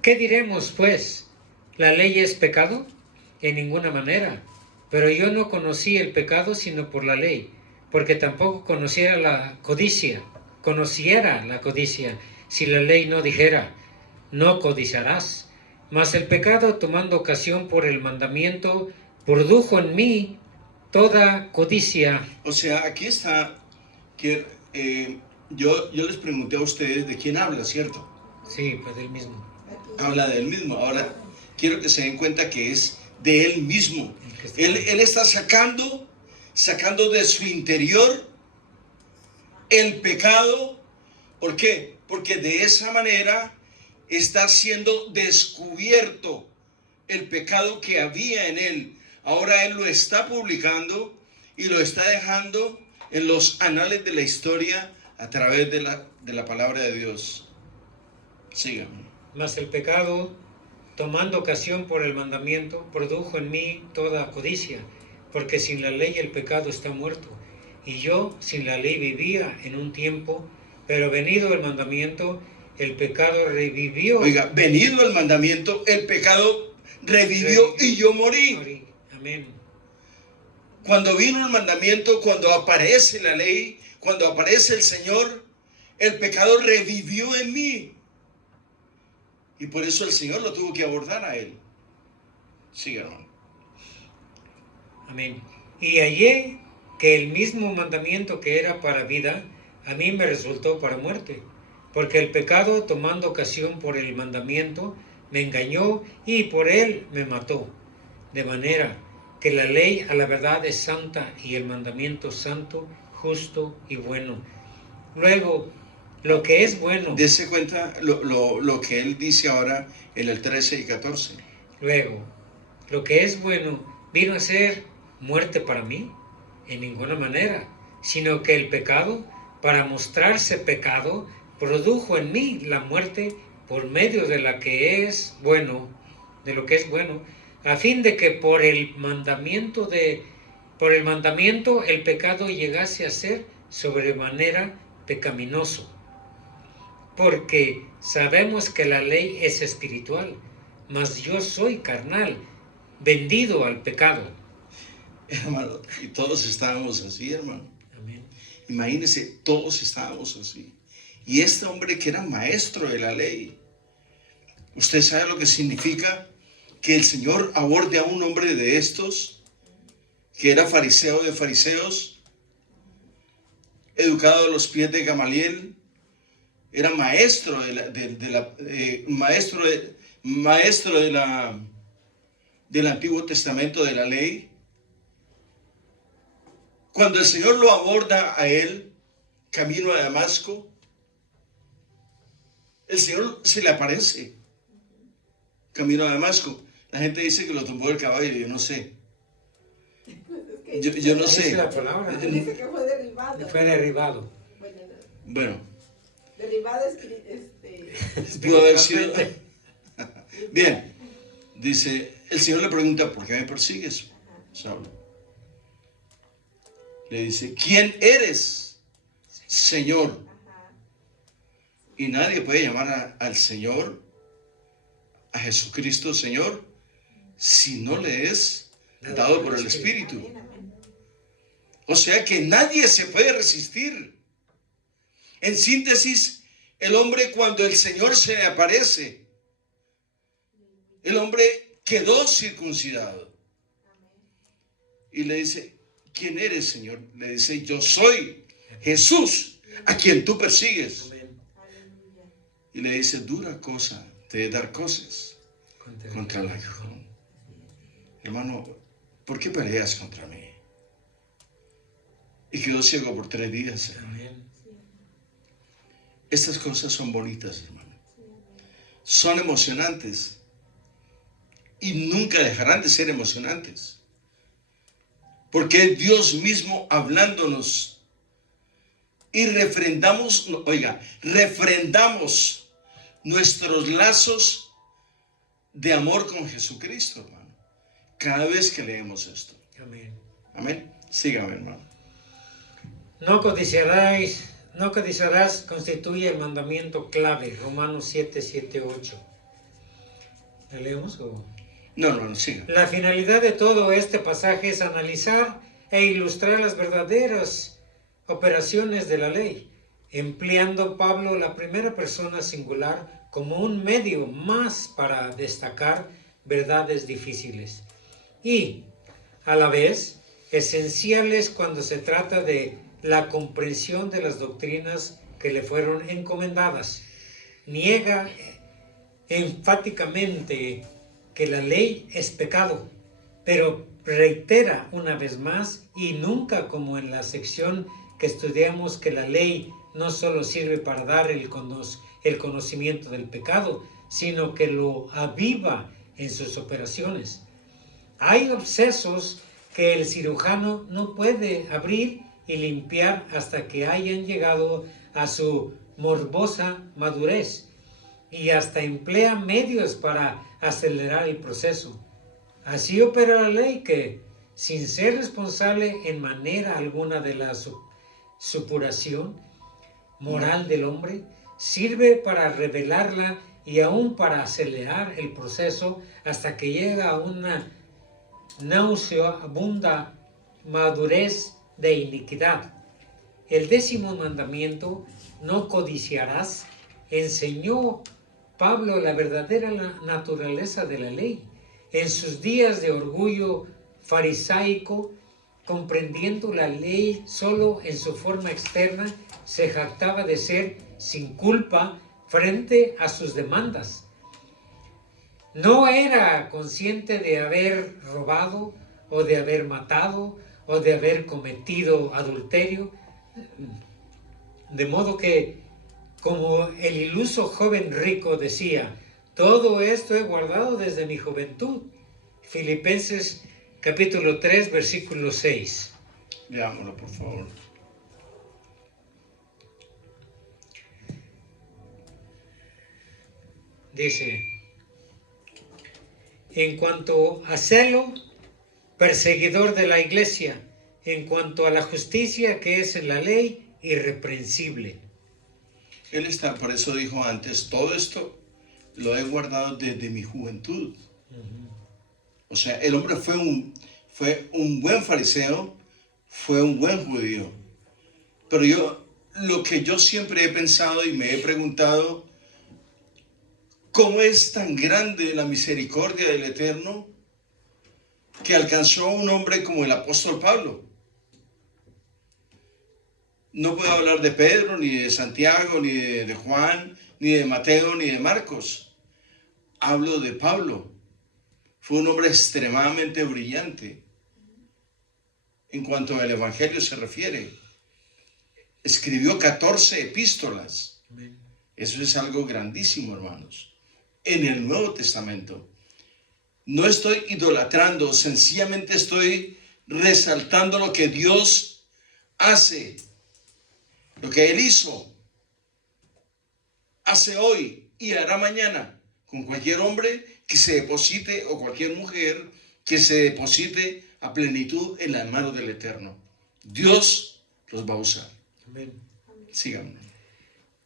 ¿Qué diremos, pues? ¿La ley es pecado? En ninguna manera. Pero yo no conocí el pecado sino por la ley, porque tampoco conociera la codicia, si la ley no dijera, no codiciarás. Mas el pecado, tomando ocasión por el mandamiento, produjo en mí toda codicia. O sea, aquí está que yo les pregunté a ustedes de quién habla, ¿cierto? Sí, pues del mismo. Habla del mismo. Ahora quiero que se den cuenta que es de él mismo. Él está sacando de su interior el pecado. ¿Por qué? Porque de esa manera está siendo descubierto el pecado que había en él. Ahora él lo está publicando y lo está dejando en los anales de la historia a través de la palabra de Dios. Síganme. Mas el pecado, tomando ocasión por el mandamiento, produjo en mí toda codicia, porque sin la ley el pecado está muerto. Y yo sin la ley vivía en un tiempo, pero venido el mandamiento, el pecado revivió. Oiga, venido el mandamiento, el pecado revivió y yo morí. Amén. Cuando vino el mandamiento, cuando aparece la ley, cuando aparece el Señor, el pecado revivió en mí. Y por eso el Señor lo tuvo que abordar a él. Sí, hermano. Amén. Y hallé que el mismo mandamiento que era para vida, a mí me resultó para muerte, porque el pecado, tomando ocasión por el mandamiento, me engañó y por él me mató. De manera que la ley a la verdad es santa y el mandamiento santo, justo y bueno. Luego, lo que es bueno. Dese cuenta lo que él dice ahora en el 13 y 14. Luego, lo que es bueno vino a ser muerte para mí, en ninguna manera, sino que el pecado, para mostrarse pecado, produjo en mí la muerte por medio de la que es bueno, de lo que es bueno, a fin de que por el mandamiento el pecado llegase a ser sobremanera pecaminoso. Porque sabemos que la ley es espiritual, mas yo soy carnal, vendido al pecado. Hermano, y todos estábamos así, hermano. Amén. Imagínense, todos estábamos así. Y este hombre que era maestro de la ley, ¿usted sabe lo que significa que el Señor aborde a un hombre de estos, que era fariseo de fariseos, educado a los pies de Gamaliel, era maestro del Antiguo Testamento, de la ley? Cuando el Señor lo aborda a él, camino a Damasco, el Señor se le aparece, camino a Damasco. La gente dice que lo tumbó del caballo, yo no sé. Yo no sé. Esa es la palabra. Dice que fue derribado. Fue derribado. Bueno, Derribado pudo haber sido. Bien, dice, el Señor le pregunta, ¿por qué me persigues, Saulo? Le dice, ¿quién eres, Señor? Y nadie puede llamar al Señor, a Jesucristo, Señor, si no le es dado por el Espíritu. O sea que nadie se puede resistir. En síntesis, el hombre, cuando el Señor se le aparece, el hombre quedó circuncidado. Y le dice, ¿quién eres, Señor? Le dice, yo soy Jesús, a quien tú persigues. Y le dice, dura cosa de dar cosas contra el aguijón. Hermano, ¿por qué peleas contra mí? Y quedó ciego por 3 días, hermano. Estas cosas son bonitas, hermano. Son emocionantes. Y nunca dejarán de ser emocionantes. Porque es Dios mismo hablándonos. Y refrendamos nuestros lazos de amor con Jesucristo, hermano. Cada vez que leemos esto. Amén. Amén. Sígame, hermano. No codiciarás constituye el mandamiento clave, Romanos 7, 7, 8. ¿La leemos o...? No, siga. La finalidad de todo este pasaje es analizar e ilustrar las verdaderas operaciones de la ley, empleando Pablo la primera persona singular como un medio más para destacar verdades difíciles y, a la vez, esenciales cuando se trata de la comprensión de las doctrinas que le fueron encomendadas. Niega enfáticamente que la ley es pecado, pero reitera una vez más y nunca como en la sección que estudiamos que la ley no solo sirve para dar el conocimiento del pecado, sino que lo aviva en sus operaciones. Hay abscesos que el cirujano no puede abrir y limpiar hasta que hayan llegado a su morbosa madurez, y hasta emplea medios para acelerar el proceso. Así opera la ley que, sin ser responsable en manera alguna de la supuración moral del hombre, sirve para revelarla y aún para acelerar el proceso hasta que llega a una nauseabunda madurez de iniquidad. El 10º mandamiento, no codiciarás, enseñó Pablo la verdadera naturaleza de la ley. En sus días de orgullo farisaico, comprendiendo la ley solo en su forma externa, se jactaba de ser sin culpa frente a sus demandas. No era consciente de haber robado o de haber matado o de haber cometido adulterio, de modo que, como el iluso joven rico decía, todo esto he guardado desde mi juventud. Filipenses capítulo 3, versículo 6. Leámoslo, por favor. Dice, en cuanto a celo, perseguidor de la iglesia, en cuanto a la justicia que es en la ley, irreprensible. Él está, por eso dijo antes, todo esto lo he guardado desde mi juventud. O sea, el hombre fue un buen fariseo, fue un buen judío. Pero lo que yo siempre he pensado y me he preguntado, ¿cómo es tan grande la misericordia del Eterno que alcanzó a un hombre como el apóstol Pablo? No puedo hablar de Pedro, ni de Santiago, ni de Juan, ni de Mateo, ni de Marcos. Hablo de Pablo. Fue un hombre extremadamente brillante en cuanto al Evangelio se refiere. Escribió 14 epístolas. Eso es algo grandísimo, hermanos. En el Nuevo Testamento. No estoy idolatrando, sencillamente estoy resaltando lo que Dios hace. Lo que Él hizo, hace hoy y hará mañana con cualquier hombre que se deposite o cualquier mujer que se deposite a plenitud en las manos del Eterno. Dios los va a usar. Amén. Síganme.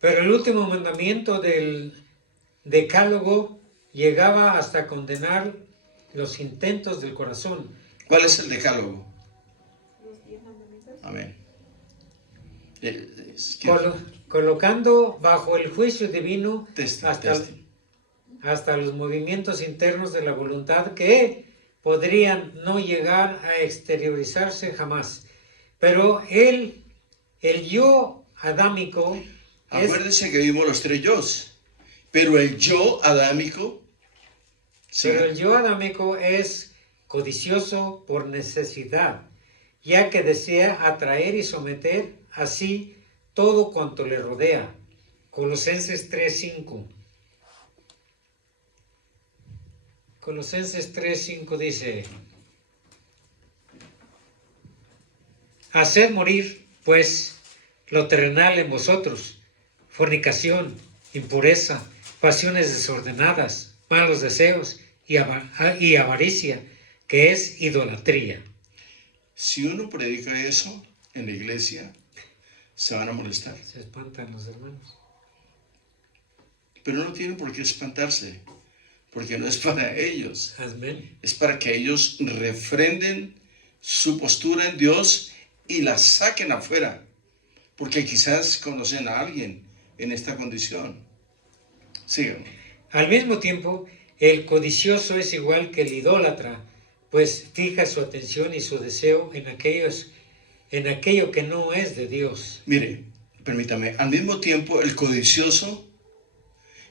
Pero el último mandamiento del decálogo llegaba hasta condenar los intentos del corazón. ¿Cuál es el decálogo? Los 10 mandamientos. Amén. Colocando bajo el juicio divino Teste. hasta los movimientos internos de la voluntad que podrían no llegar a exteriorizarse jamás. Pero el yo adámico Acuérdense que vimos los 3 yos, pero el yo adámico, pero el yo adámico es codicioso por necesidad, ya que desea atraer y someter así todo cuanto le rodea. Colosenses 3:5. Colosenses 3:5 dice: haced morir, pues, lo terrenal en vosotros, fornicación, impureza, pasiones desordenadas, malos deseos y avaricia, que es idolatría. Si uno predica eso en la iglesia, se van a molestar. Se espantan los hermanos. Pero no tienen por qué espantarse, porque no es para ellos. Amén. Es para que ellos refrenden su postura en Dios y la saquen afuera, porque quizás conocen a alguien en esta condición. Síganme. Al mismo tiempo, el codicioso es igual que el idólatra, pues fija su atención y su deseo en aquello que no es de Dios. Mire, permítame, al mismo tiempo el codicioso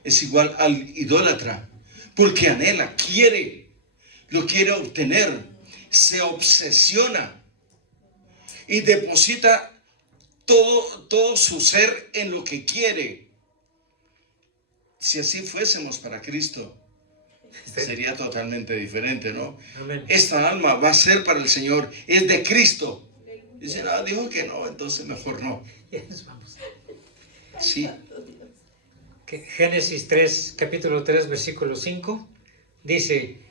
es igual al idólatra, porque anhela, lo quiere obtener, se obsesiona y deposita todo su ser en lo que quiere. Si así fuésemos para Cristo, sería totalmente diferente, ¿no? Amén. Esta alma va a ser para el Señor, es de Cristo. Dice, no, dijo que no, entonces mejor no. Ya nos vamos. Sí, Génesis 3, capítulo 3, versículo 5, dice: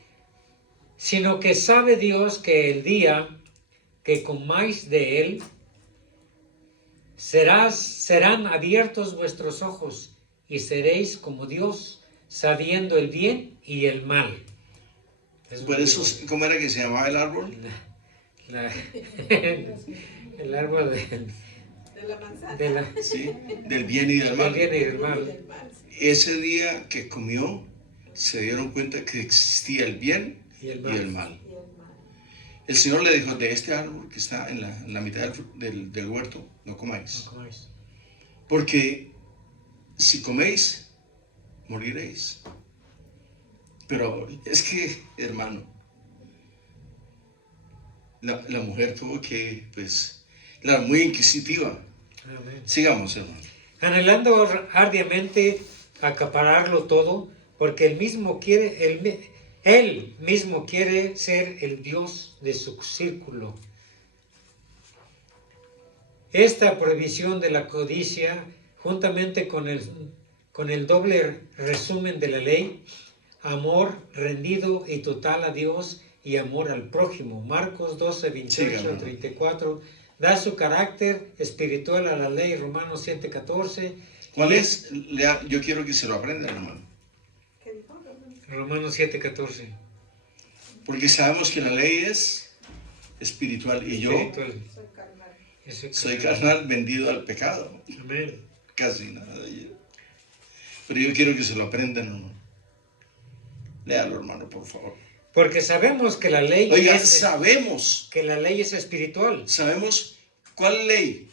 sino que sabe Dios que el día que comáis de él, serán abiertos vuestros ojos y seréis como Dios, sabiendo el bien y el mal. por eso, ¿cómo era que se llamaba el árbol? el árbol De la manzana. de la, ¿sí? Del bien y del del mal. bien y del Y mal. del mal, sí. Ese día que comió, se dieron cuenta que existía el bien Y el y mal. el mal. Y el mal. El Señor le dijo, de este árbol que está en la mitad del huerto, no comáis. No comáis. Porque si coméis, moriréis. Pero es que, hermano, la mujer tuvo que, pues, era muy inquisitiva. Amén. Sigamos, hermano. Anhelando ardiamente acapararlo todo, porque él mismo quiere ser el Dios de su círculo. Esta prohibición de la codicia, juntamente con el doble resumen de la ley, amor rendido y total a Dios y amor al prójimo, Marcos 12, 28 Siga, al 34, da su carácter espiritual a la ley, Romanos 7, 14. ¿Cuál y es? Yo quiero que se lo aprendan, hermano. ¿Qué dijo? Romanos 7, 14. Porque sabemos que la ley es espiritual y yo Espiritual. Soy carnal. Eso es soy carnal vendido al pecado. Amén. Casi nada de ello. Pero yo quiero que se lo aprendan, hermano. Léalo, hermano, por favor. Porque sabemos que la ley Oiga, es espiritual. sabemos cuál ley.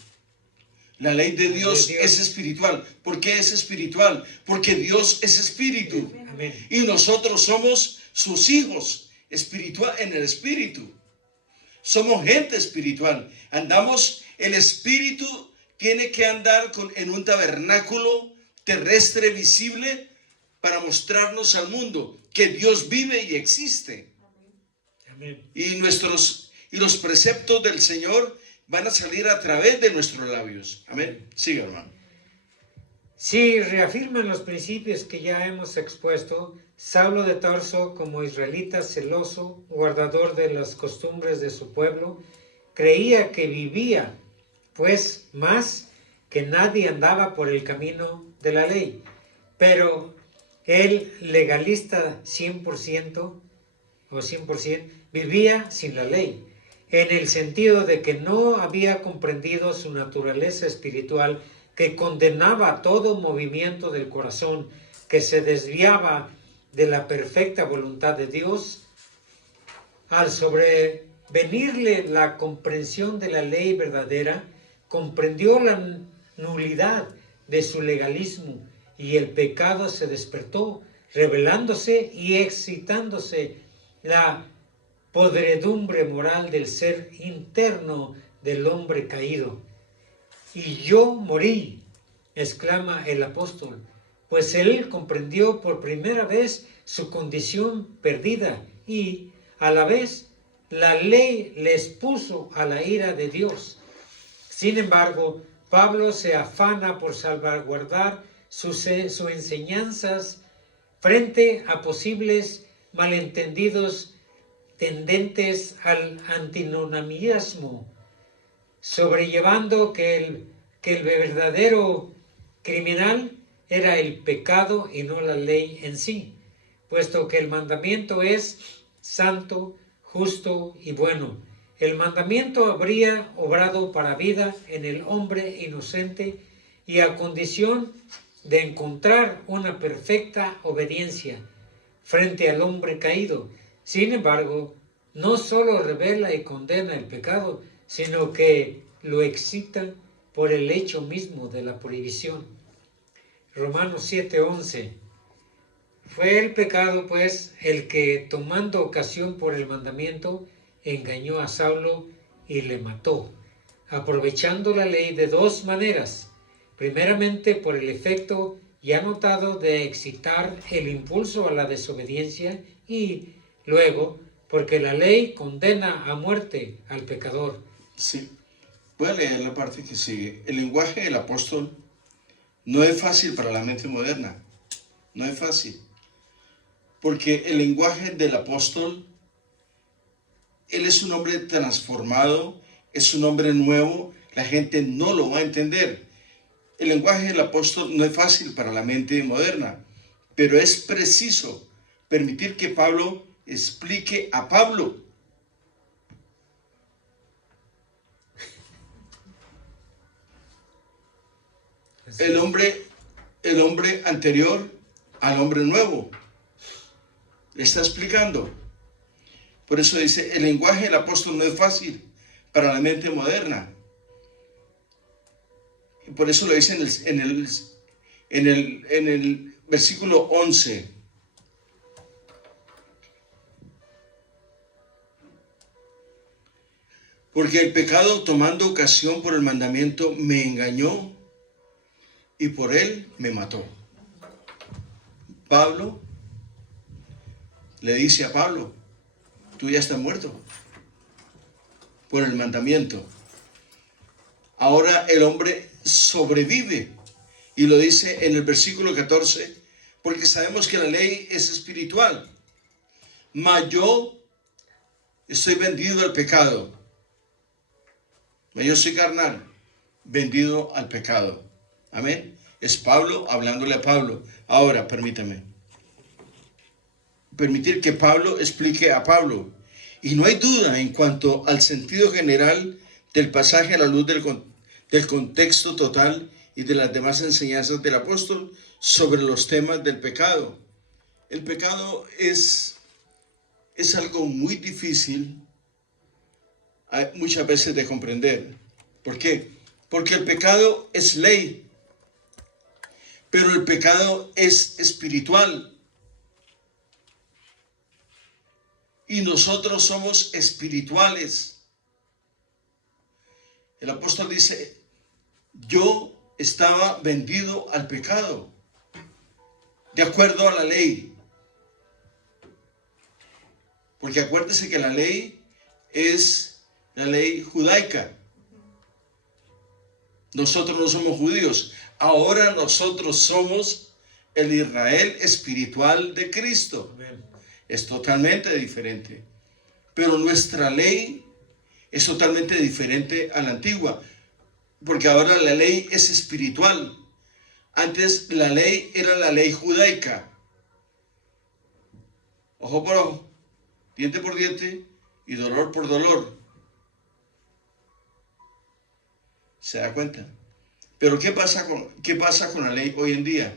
La ley de Dios De Dios. es espiritual. ¿Por qué es espiritual? Porque Dios es espíritu. Amén. Y nosotros somos sus hijos espiritual en el espíritu. Somos gente espiritual. Andamos, el espíritu tiene que andar en un tabernáculo terrestre visible para mostrarnos al mundo que Dios vive y existe. Amén. Y los preceptos del Señor van a salir a través de nuestros labios. Amén. Siga, hermano. Si reafirman los principios que ya hemos expuesto, Saulo de Tarso, como israelita celoso, guardador de las costumbres de su pueblo, creía que vivía, pues más que nadie andaba por el camino de la ley. Pero el legalista 100% o 100% vivía sin la ley, en el sentido de que no había comprendido su naturaleza espiritual, que condenaba todo movimiento del corazón que se desviaba de la perfecta voluntad de Dios. Al sobrevenirle la comprensión de la ley verdadera, comprendió la nulidad de su legalismo y el pecado se despertó, revelándose y excitándose la podredumbre moral del ser interno del hombre caído. Y yo morí, exclama el apóstol, pues él comprendió por primera vez su condición perdida y a la vez la ley le expuso a la ira de Dios. Sin embargo, Pablo se afana por salvaguardar sus enseñanzas frente a posibles malentendidos tendentes al antinomianismo, sobrellevando que el verdadero criminal era el pecado y no la ley en sí, puesto que el mandamiento es santo, justo y bueno. El mandamiento habría obrado para vida en el hombre inocente y a condición de encontrar una perfecta obediencia frente al hombre caído. Sin embargo, no solo revela y condena el pecado, sino que lo excita por el hecho mismo de la prohibición. Romanos 7:11. Fue el pecado, pues, el que, tomando ocasión por el mandamiento, engañó a Saulo y le mató, aprovechando la ley de dos maneras. Primeramente, por el efecto ya notado de excitar el impulso a la desobediencia y luego, porque la ley condena a muerte al pecador. Sí. Voy a leer la parte que sigue. El lenguaje del apóstol no es fácil para la mente moderna. No es fácil. Porque el lenguaje del apóstol, él es un hombre transformado, es un hombre nuevo, la gente no lo va a entender. El lenguaje del apóstol no es fácil para la mente moderna, pero es preciso permitir que Pablo explique a Pablo. el hombre anterior al hombre nuevo. Le está explicando. Por eso dice, el lenguaje del apóstol no es fácil para la mente moderna. Y por eso lo dice en el versículo 11. Porque el pecado, tomando ocasión por el mandamiento, me engañó y por él me mató. Pablo le dice a Pablo, tú ya estás muerto por el mandamiento. Ahora el hombre sobrevive, y lo dice en el versículo 14, porque sabemos que la ley es espiritual, mas yo estoy vendido al pecado. Yo soy carnal, vendido al pecado. Amén. Es Pablo hablándole a Pablo. Ahora, permítame. Permitir que Pablo explique a Pablo. Y no hay duda en cuanto al sentido general del pasaje a la luz del contexto total y de las demás enseñanzas del apóstol sobre los temas del pecado. El pecado es algo muy difícil muchas veces de comprender. ¿Por qué? Porque el pecado es ley, pero el pecado es espiritual. Y nosotros somos espirituales. El apóstol dice, yo estaba vendido al pecado, de acuerdo a la ley. Porque acuérdese que la ley es la ley judaica. Nosotros no somos judíos. Ahora nosotros somos el Israel espiritual de Cristo. Amén. Es totalmente diferente. Pero nuestra ley es totalmente diferente a la antigua. Porque ahora la ley es espiritual. Antes la ley era la ley judaica. Ojo por ojo, diente por diente y dolor por dolor. ¿Se da cuenta? Pero ¿qué pasa con la ley hoy en día?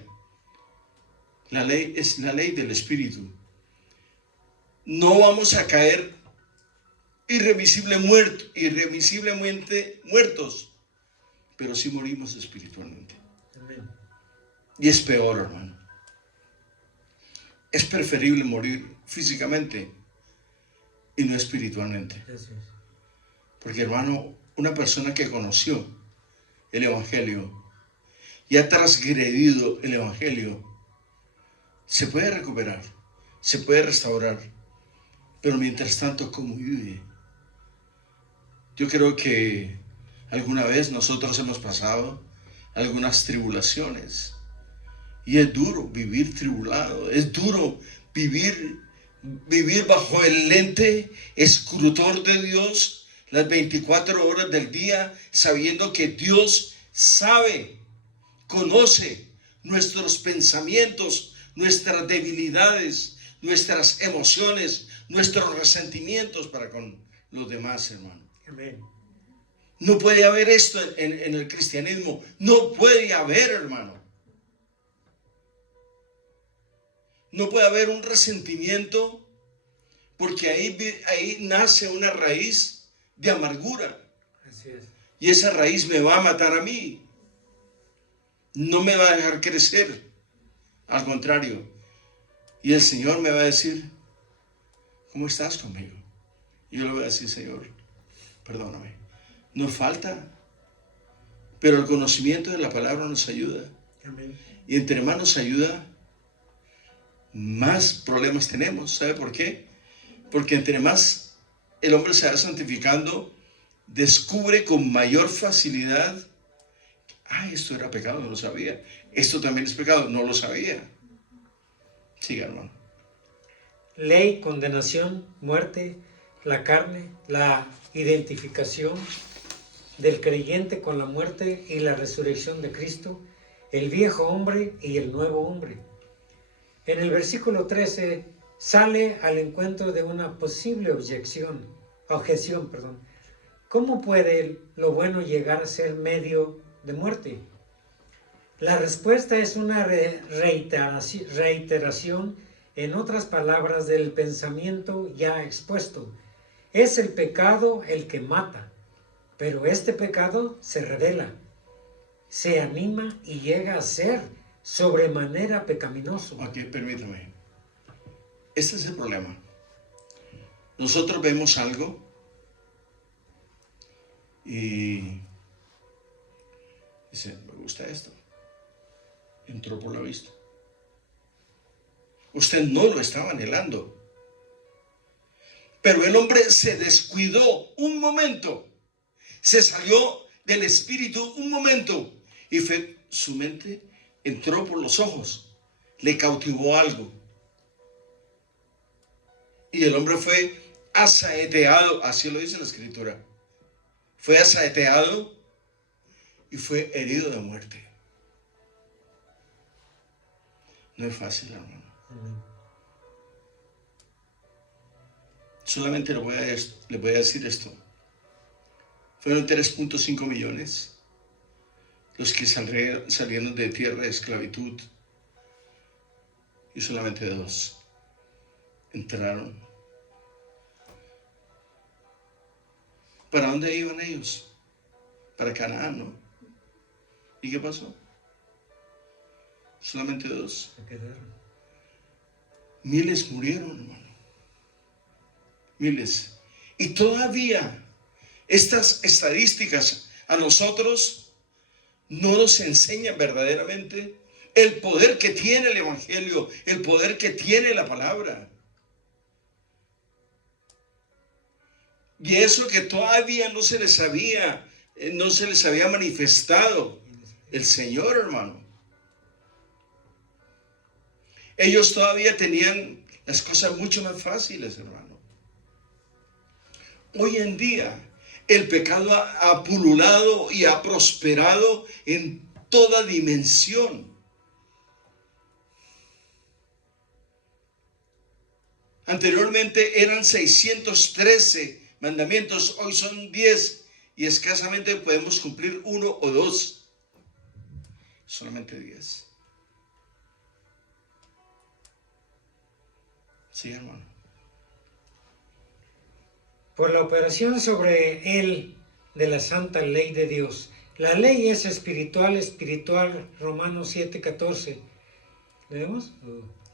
La ley es la ley del Espíritu. No vamos a caer irremisiblemente muertos, pero sí morimos espiritualmente. Amén. Y es peor, hermano. Es preferible morir físicamente y no espiritualmente. Eso es. Porque, hermano, una persona que conoció el Evangelio y ha transgredido el Evangelio, se puede recuperar, se puede restaurar, pero mientras tanto, ¿cómo vive? Yo creo que alguna vez nosotros hemos pasado algunas tribulaciones y es duro vivir tribulado, es duro vivir bajo el lente escrutor de Dios las 24 horas del día, sabiendo que Dios sabe, conoce nuestros pensamientos, nuestras debilidades, nuestras emociones, nuestros resentimientos para con los demás, hermano. Amén. No puede haber esto en el cristianismo. No puede haber, hermano. No puede haber un resentimiento, porque ahí nace una raíz de amargura. Así es. Y esa raíz me va a matar a mí. No me va a dejar crecer. Al contrario. Y el Señor me va a decir, ¿cómo estás conmigo? Y yo le voy a decir, Señor, perdóname. Nos falta, pero el conocimiento de la palabra nos ayuda. Amén. Y entre más nos ayuda, más problemas tenemos. ¿Sabe por qué? Porque entre más el hombre se va santificando, descubre con mayor facilidad, esto era pecado, no lo sabía. Esto también es pecado, no lo sabía. Siga, hermano. Ley, condenación, muerte, la carne, la identificación del creyente con la muerte y la resurrección de Cristo, el viejo hombre y el nuevo hombre. En el versículo 13 sale al encuentro de una posible objeción. ¿Cómo puede lo bueno llegar a ser medio de muerte? La respuesta es una reiteración, en otras palabras, del pensamiento ya expuesto. Es el pecado el que mata, pero este pecado se revela, se anima y llega a ser sobremanera pecaminoso. Ok, permítame. Este es el problema. Nosotros vemos algo y dice, me gusta esto. Entró por la vista. Usted no lo estaba anhelando. Pero el hombre se descuidó un momento. Se salió del espíritu un momento. Y su mente entró por los ojos. Le cautivó algo. Y el hombre fue asaeteado. Así lo dice la escritura. Fue asaeteado y fue herido de muerte. No es fácil, hermano. Solamente le voy a decir esto. Fueron 3.5 millones los que salieron de tierra de esclavitud. Y solamente 2 entraron. ¿Para dónde iban ellos? Para Canaán, ¿no? ¿Y qué pasó? Solamente 2. Se quedaron. Miles murieron, hermano. Miles. Y todavía estas estadísticas a nosotros no nos enseñan verdaderamente el poder que tiene el Evangelio, el poder que tiene la palabra. Y eso que todavía no se les había manifestado el Señor, hermano. Ellos todavía tenían las cosas mucho más fáciles, hermano. Hoy en día, el pecado ha pululado y ha prosperado en toda dimensión. Anteriormente eran 613 mandamientos, hoy son 10 y escasamente podemos cumplir 1 o 2. Solamente 10. Sí, hermano. Por la operación sobre él de la santa ley de Dios. La ley es espiritual, Romanos 7:14. ¿Leemos?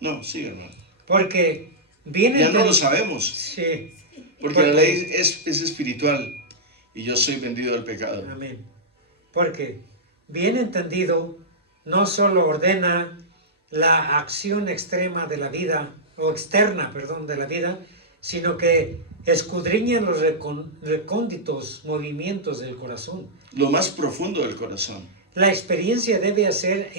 No, sí, hermano. Porque viene... Ya no lo sabemos. Sí. Porque la ley es espiritual y yo soy vendido al pecado. Amén. Porque, bien entendido, no solo ordena la acción extrema de la vida, o externa, perdón, de la vida, sino que escudriña los recónditos movimientos del corazón. Lo más profundo del corazón. La experiencia debe hacer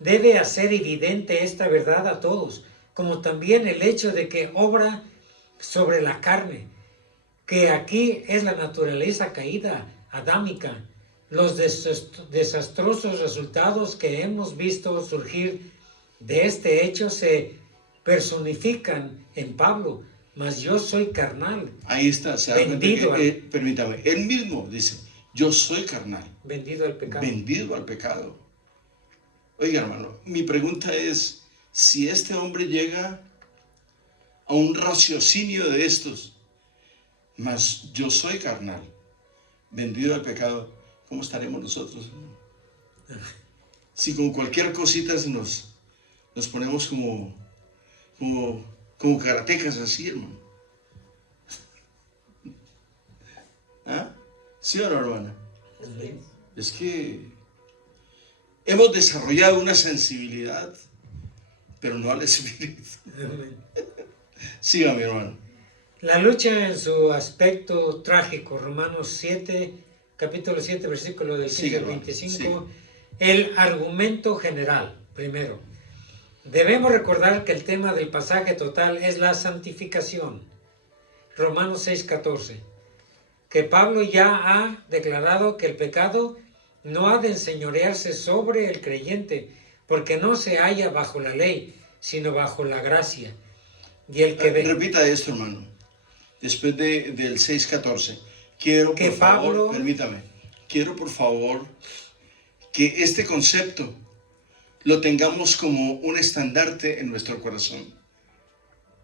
evidente esta verdad a todos, como también el hecho de que obra sobre la carne, que aquí es la naturaleza caída, adámica, los desastrosos resultados que hemos visto surgir de este hecho se personifican en Pablo, mas yo soy carnal. Ahí está, se da vendido cuenta que, permítame, él mismo dice, yo soy carnal. Vendido al pecado. Vendido al pecado. Oiga, hermano, mi pregunta es, si este hombre llega a un raciocinio de estos, mas yo soy carnal, vendido al pecado, ¿cómo estaremos nosotros? Si con cualquier cosita nos ponemos como karatecas así, hermano. ¿Ah? ¿Sí o no, hermana? Es que hemos desarrollado una sensibilidad, pero no al espíritu. Siga, mi hermano. La lucha en su aspecto trágico, Romanos 7, capítulo 7, versículo del 15 al 25, el argumento general, primero. Debemos recordar que el tema del pasaje total es la santificación, Romanos 6, 14, que Pablo ya ha declarado que el pecado no ha de enseñorearse sobre el creyente, porque no se halla bajo la ley, sino bajo la gracia. Y el que repita esto, hermano. Después del 6:14, quiero, por favor, permítame, quiero por favor que este concepto lo tengamos como un estandarte en nuestro corazón.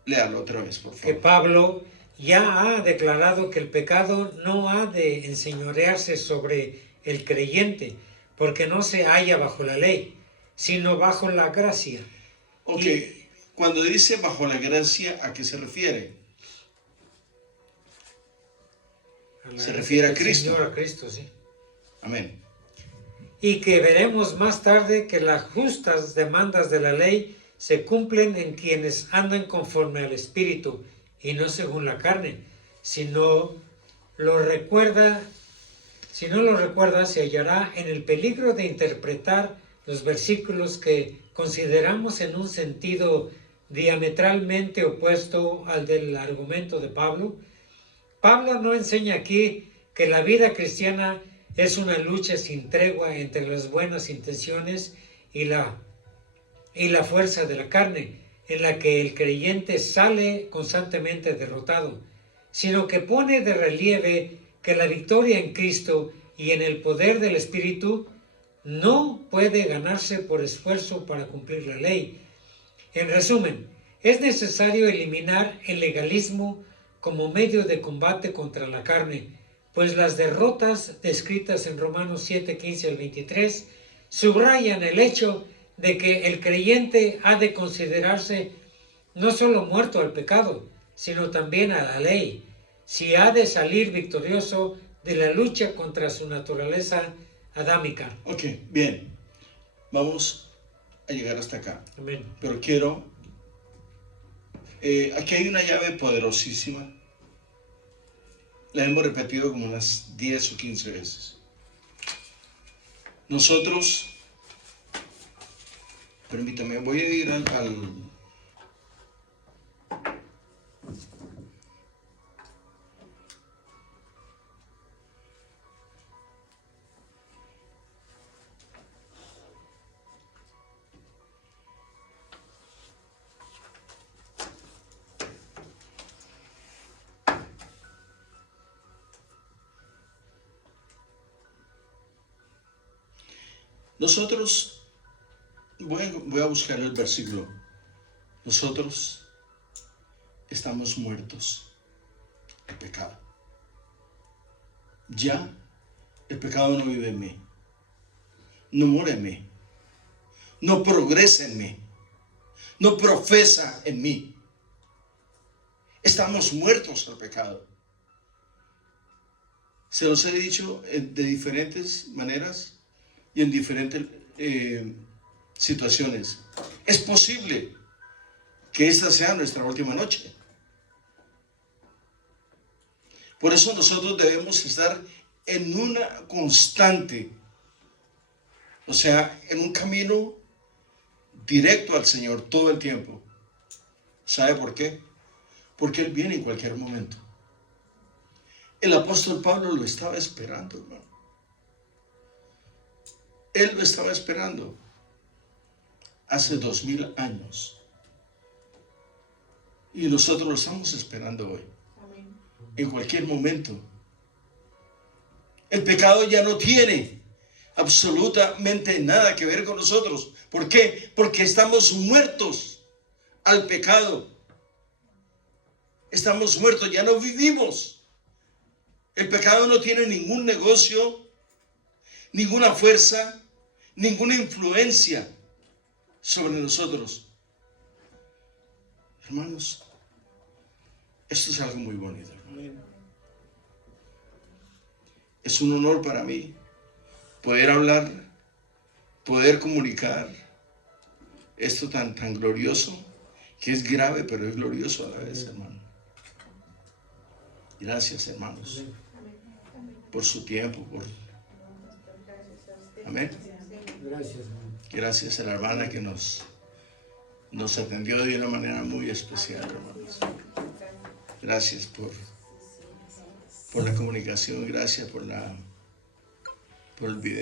Léalo otra vez, por Que favor. Pablo ya ha declarado que el pecado no ha de enseñorearse sobre el creyente, porque no se halla bajo la ley, sino bajo la gracia. Ok, Y- cuando dice bajo la gracia, ¿a qué se refiere? Se refiere a del Cristo. Señor, a Cristo, sí. Amén. Y que veremos más tarde que las justas demandas de la ley se cumplen en quienes andan conforme al Espíritu y no según la carne. Si no lo recuerda, se hallará en el peligro de interpretar los versículos que consideramos en un sentido diametralmente opuesto al del argumento de Pablo. Pablo no enseña aquí que la vida cristiana es una lucha sin tregua entre las buenas intenciones y la fuerza de la carne, en la que el creyente sale constantemente derrotado, sino que pone de relieve que la victoria en Cristo y en el poder del Espíritu no puede ganarse por esfuerzo para cumplir la ley. En resumen, es necesario eliminar el legalismo como medio de combate contra la carne, pues las derrotas descritas en Romanos 7, 15 al 23 subrayan el hecho de que el creyente ha de considerarse no solo muerto al pecado, sino también a la ley, si ha de salir victorioso de la lucha contra su naturaleza adámica. Ok, bien. Vamos a llegar hasta acá. Amén. Pero quiero... aquí hay una llave poderosísima. La hemos repetido como unas 10 o 15 veces. Nosotros... Permítame, voy a ir al Nosotros, voy a buscar el versículo. Nosotros estamos muertos al pecado. Ya el pecado no vive en mí, no mora en mí, no progresa en mí, no profesa en mí. Estamos muertos al pecado. Se los he dicho de diferentes maneras y en diferentes situaciones. Es posible que esta sea nuestra última noche. Por eso nosotros debemos estar en una constante, o sea, en un camino directo al Señor todo el tiempo. ¿Sabe por qué? Porque Él viene en cualquier momento. El apóstol Pablo lo estaba esperando, hermano. Él lo estaba esperando hace 2000 años. Y nosotros lo estamos esperando hoy. Amén. En cualquier momento. El pecado ya no tiene absolutamente nada que ver con nosotros. ¿Por qué? Porque estamos muertos al pecado. Estamos muertos, ya no vivimos. El pecado no tiene ningún negocio, ninguna fuerza, ninguna influencia sobre nosotros. Hermanos, esto es algo muy bonito, hermano. Es un honor para mí poder hablar, poder comunicar esto tan glorioso, que es grave, pero es glorioso a la vez, hermano. Gracias, hermanos, por su tiempo, amén. Gracias, hermano. Gracias a la hermana que nos atendió de una manera muy especial, hermanos. Gracias por la comunicación, gracias por el video.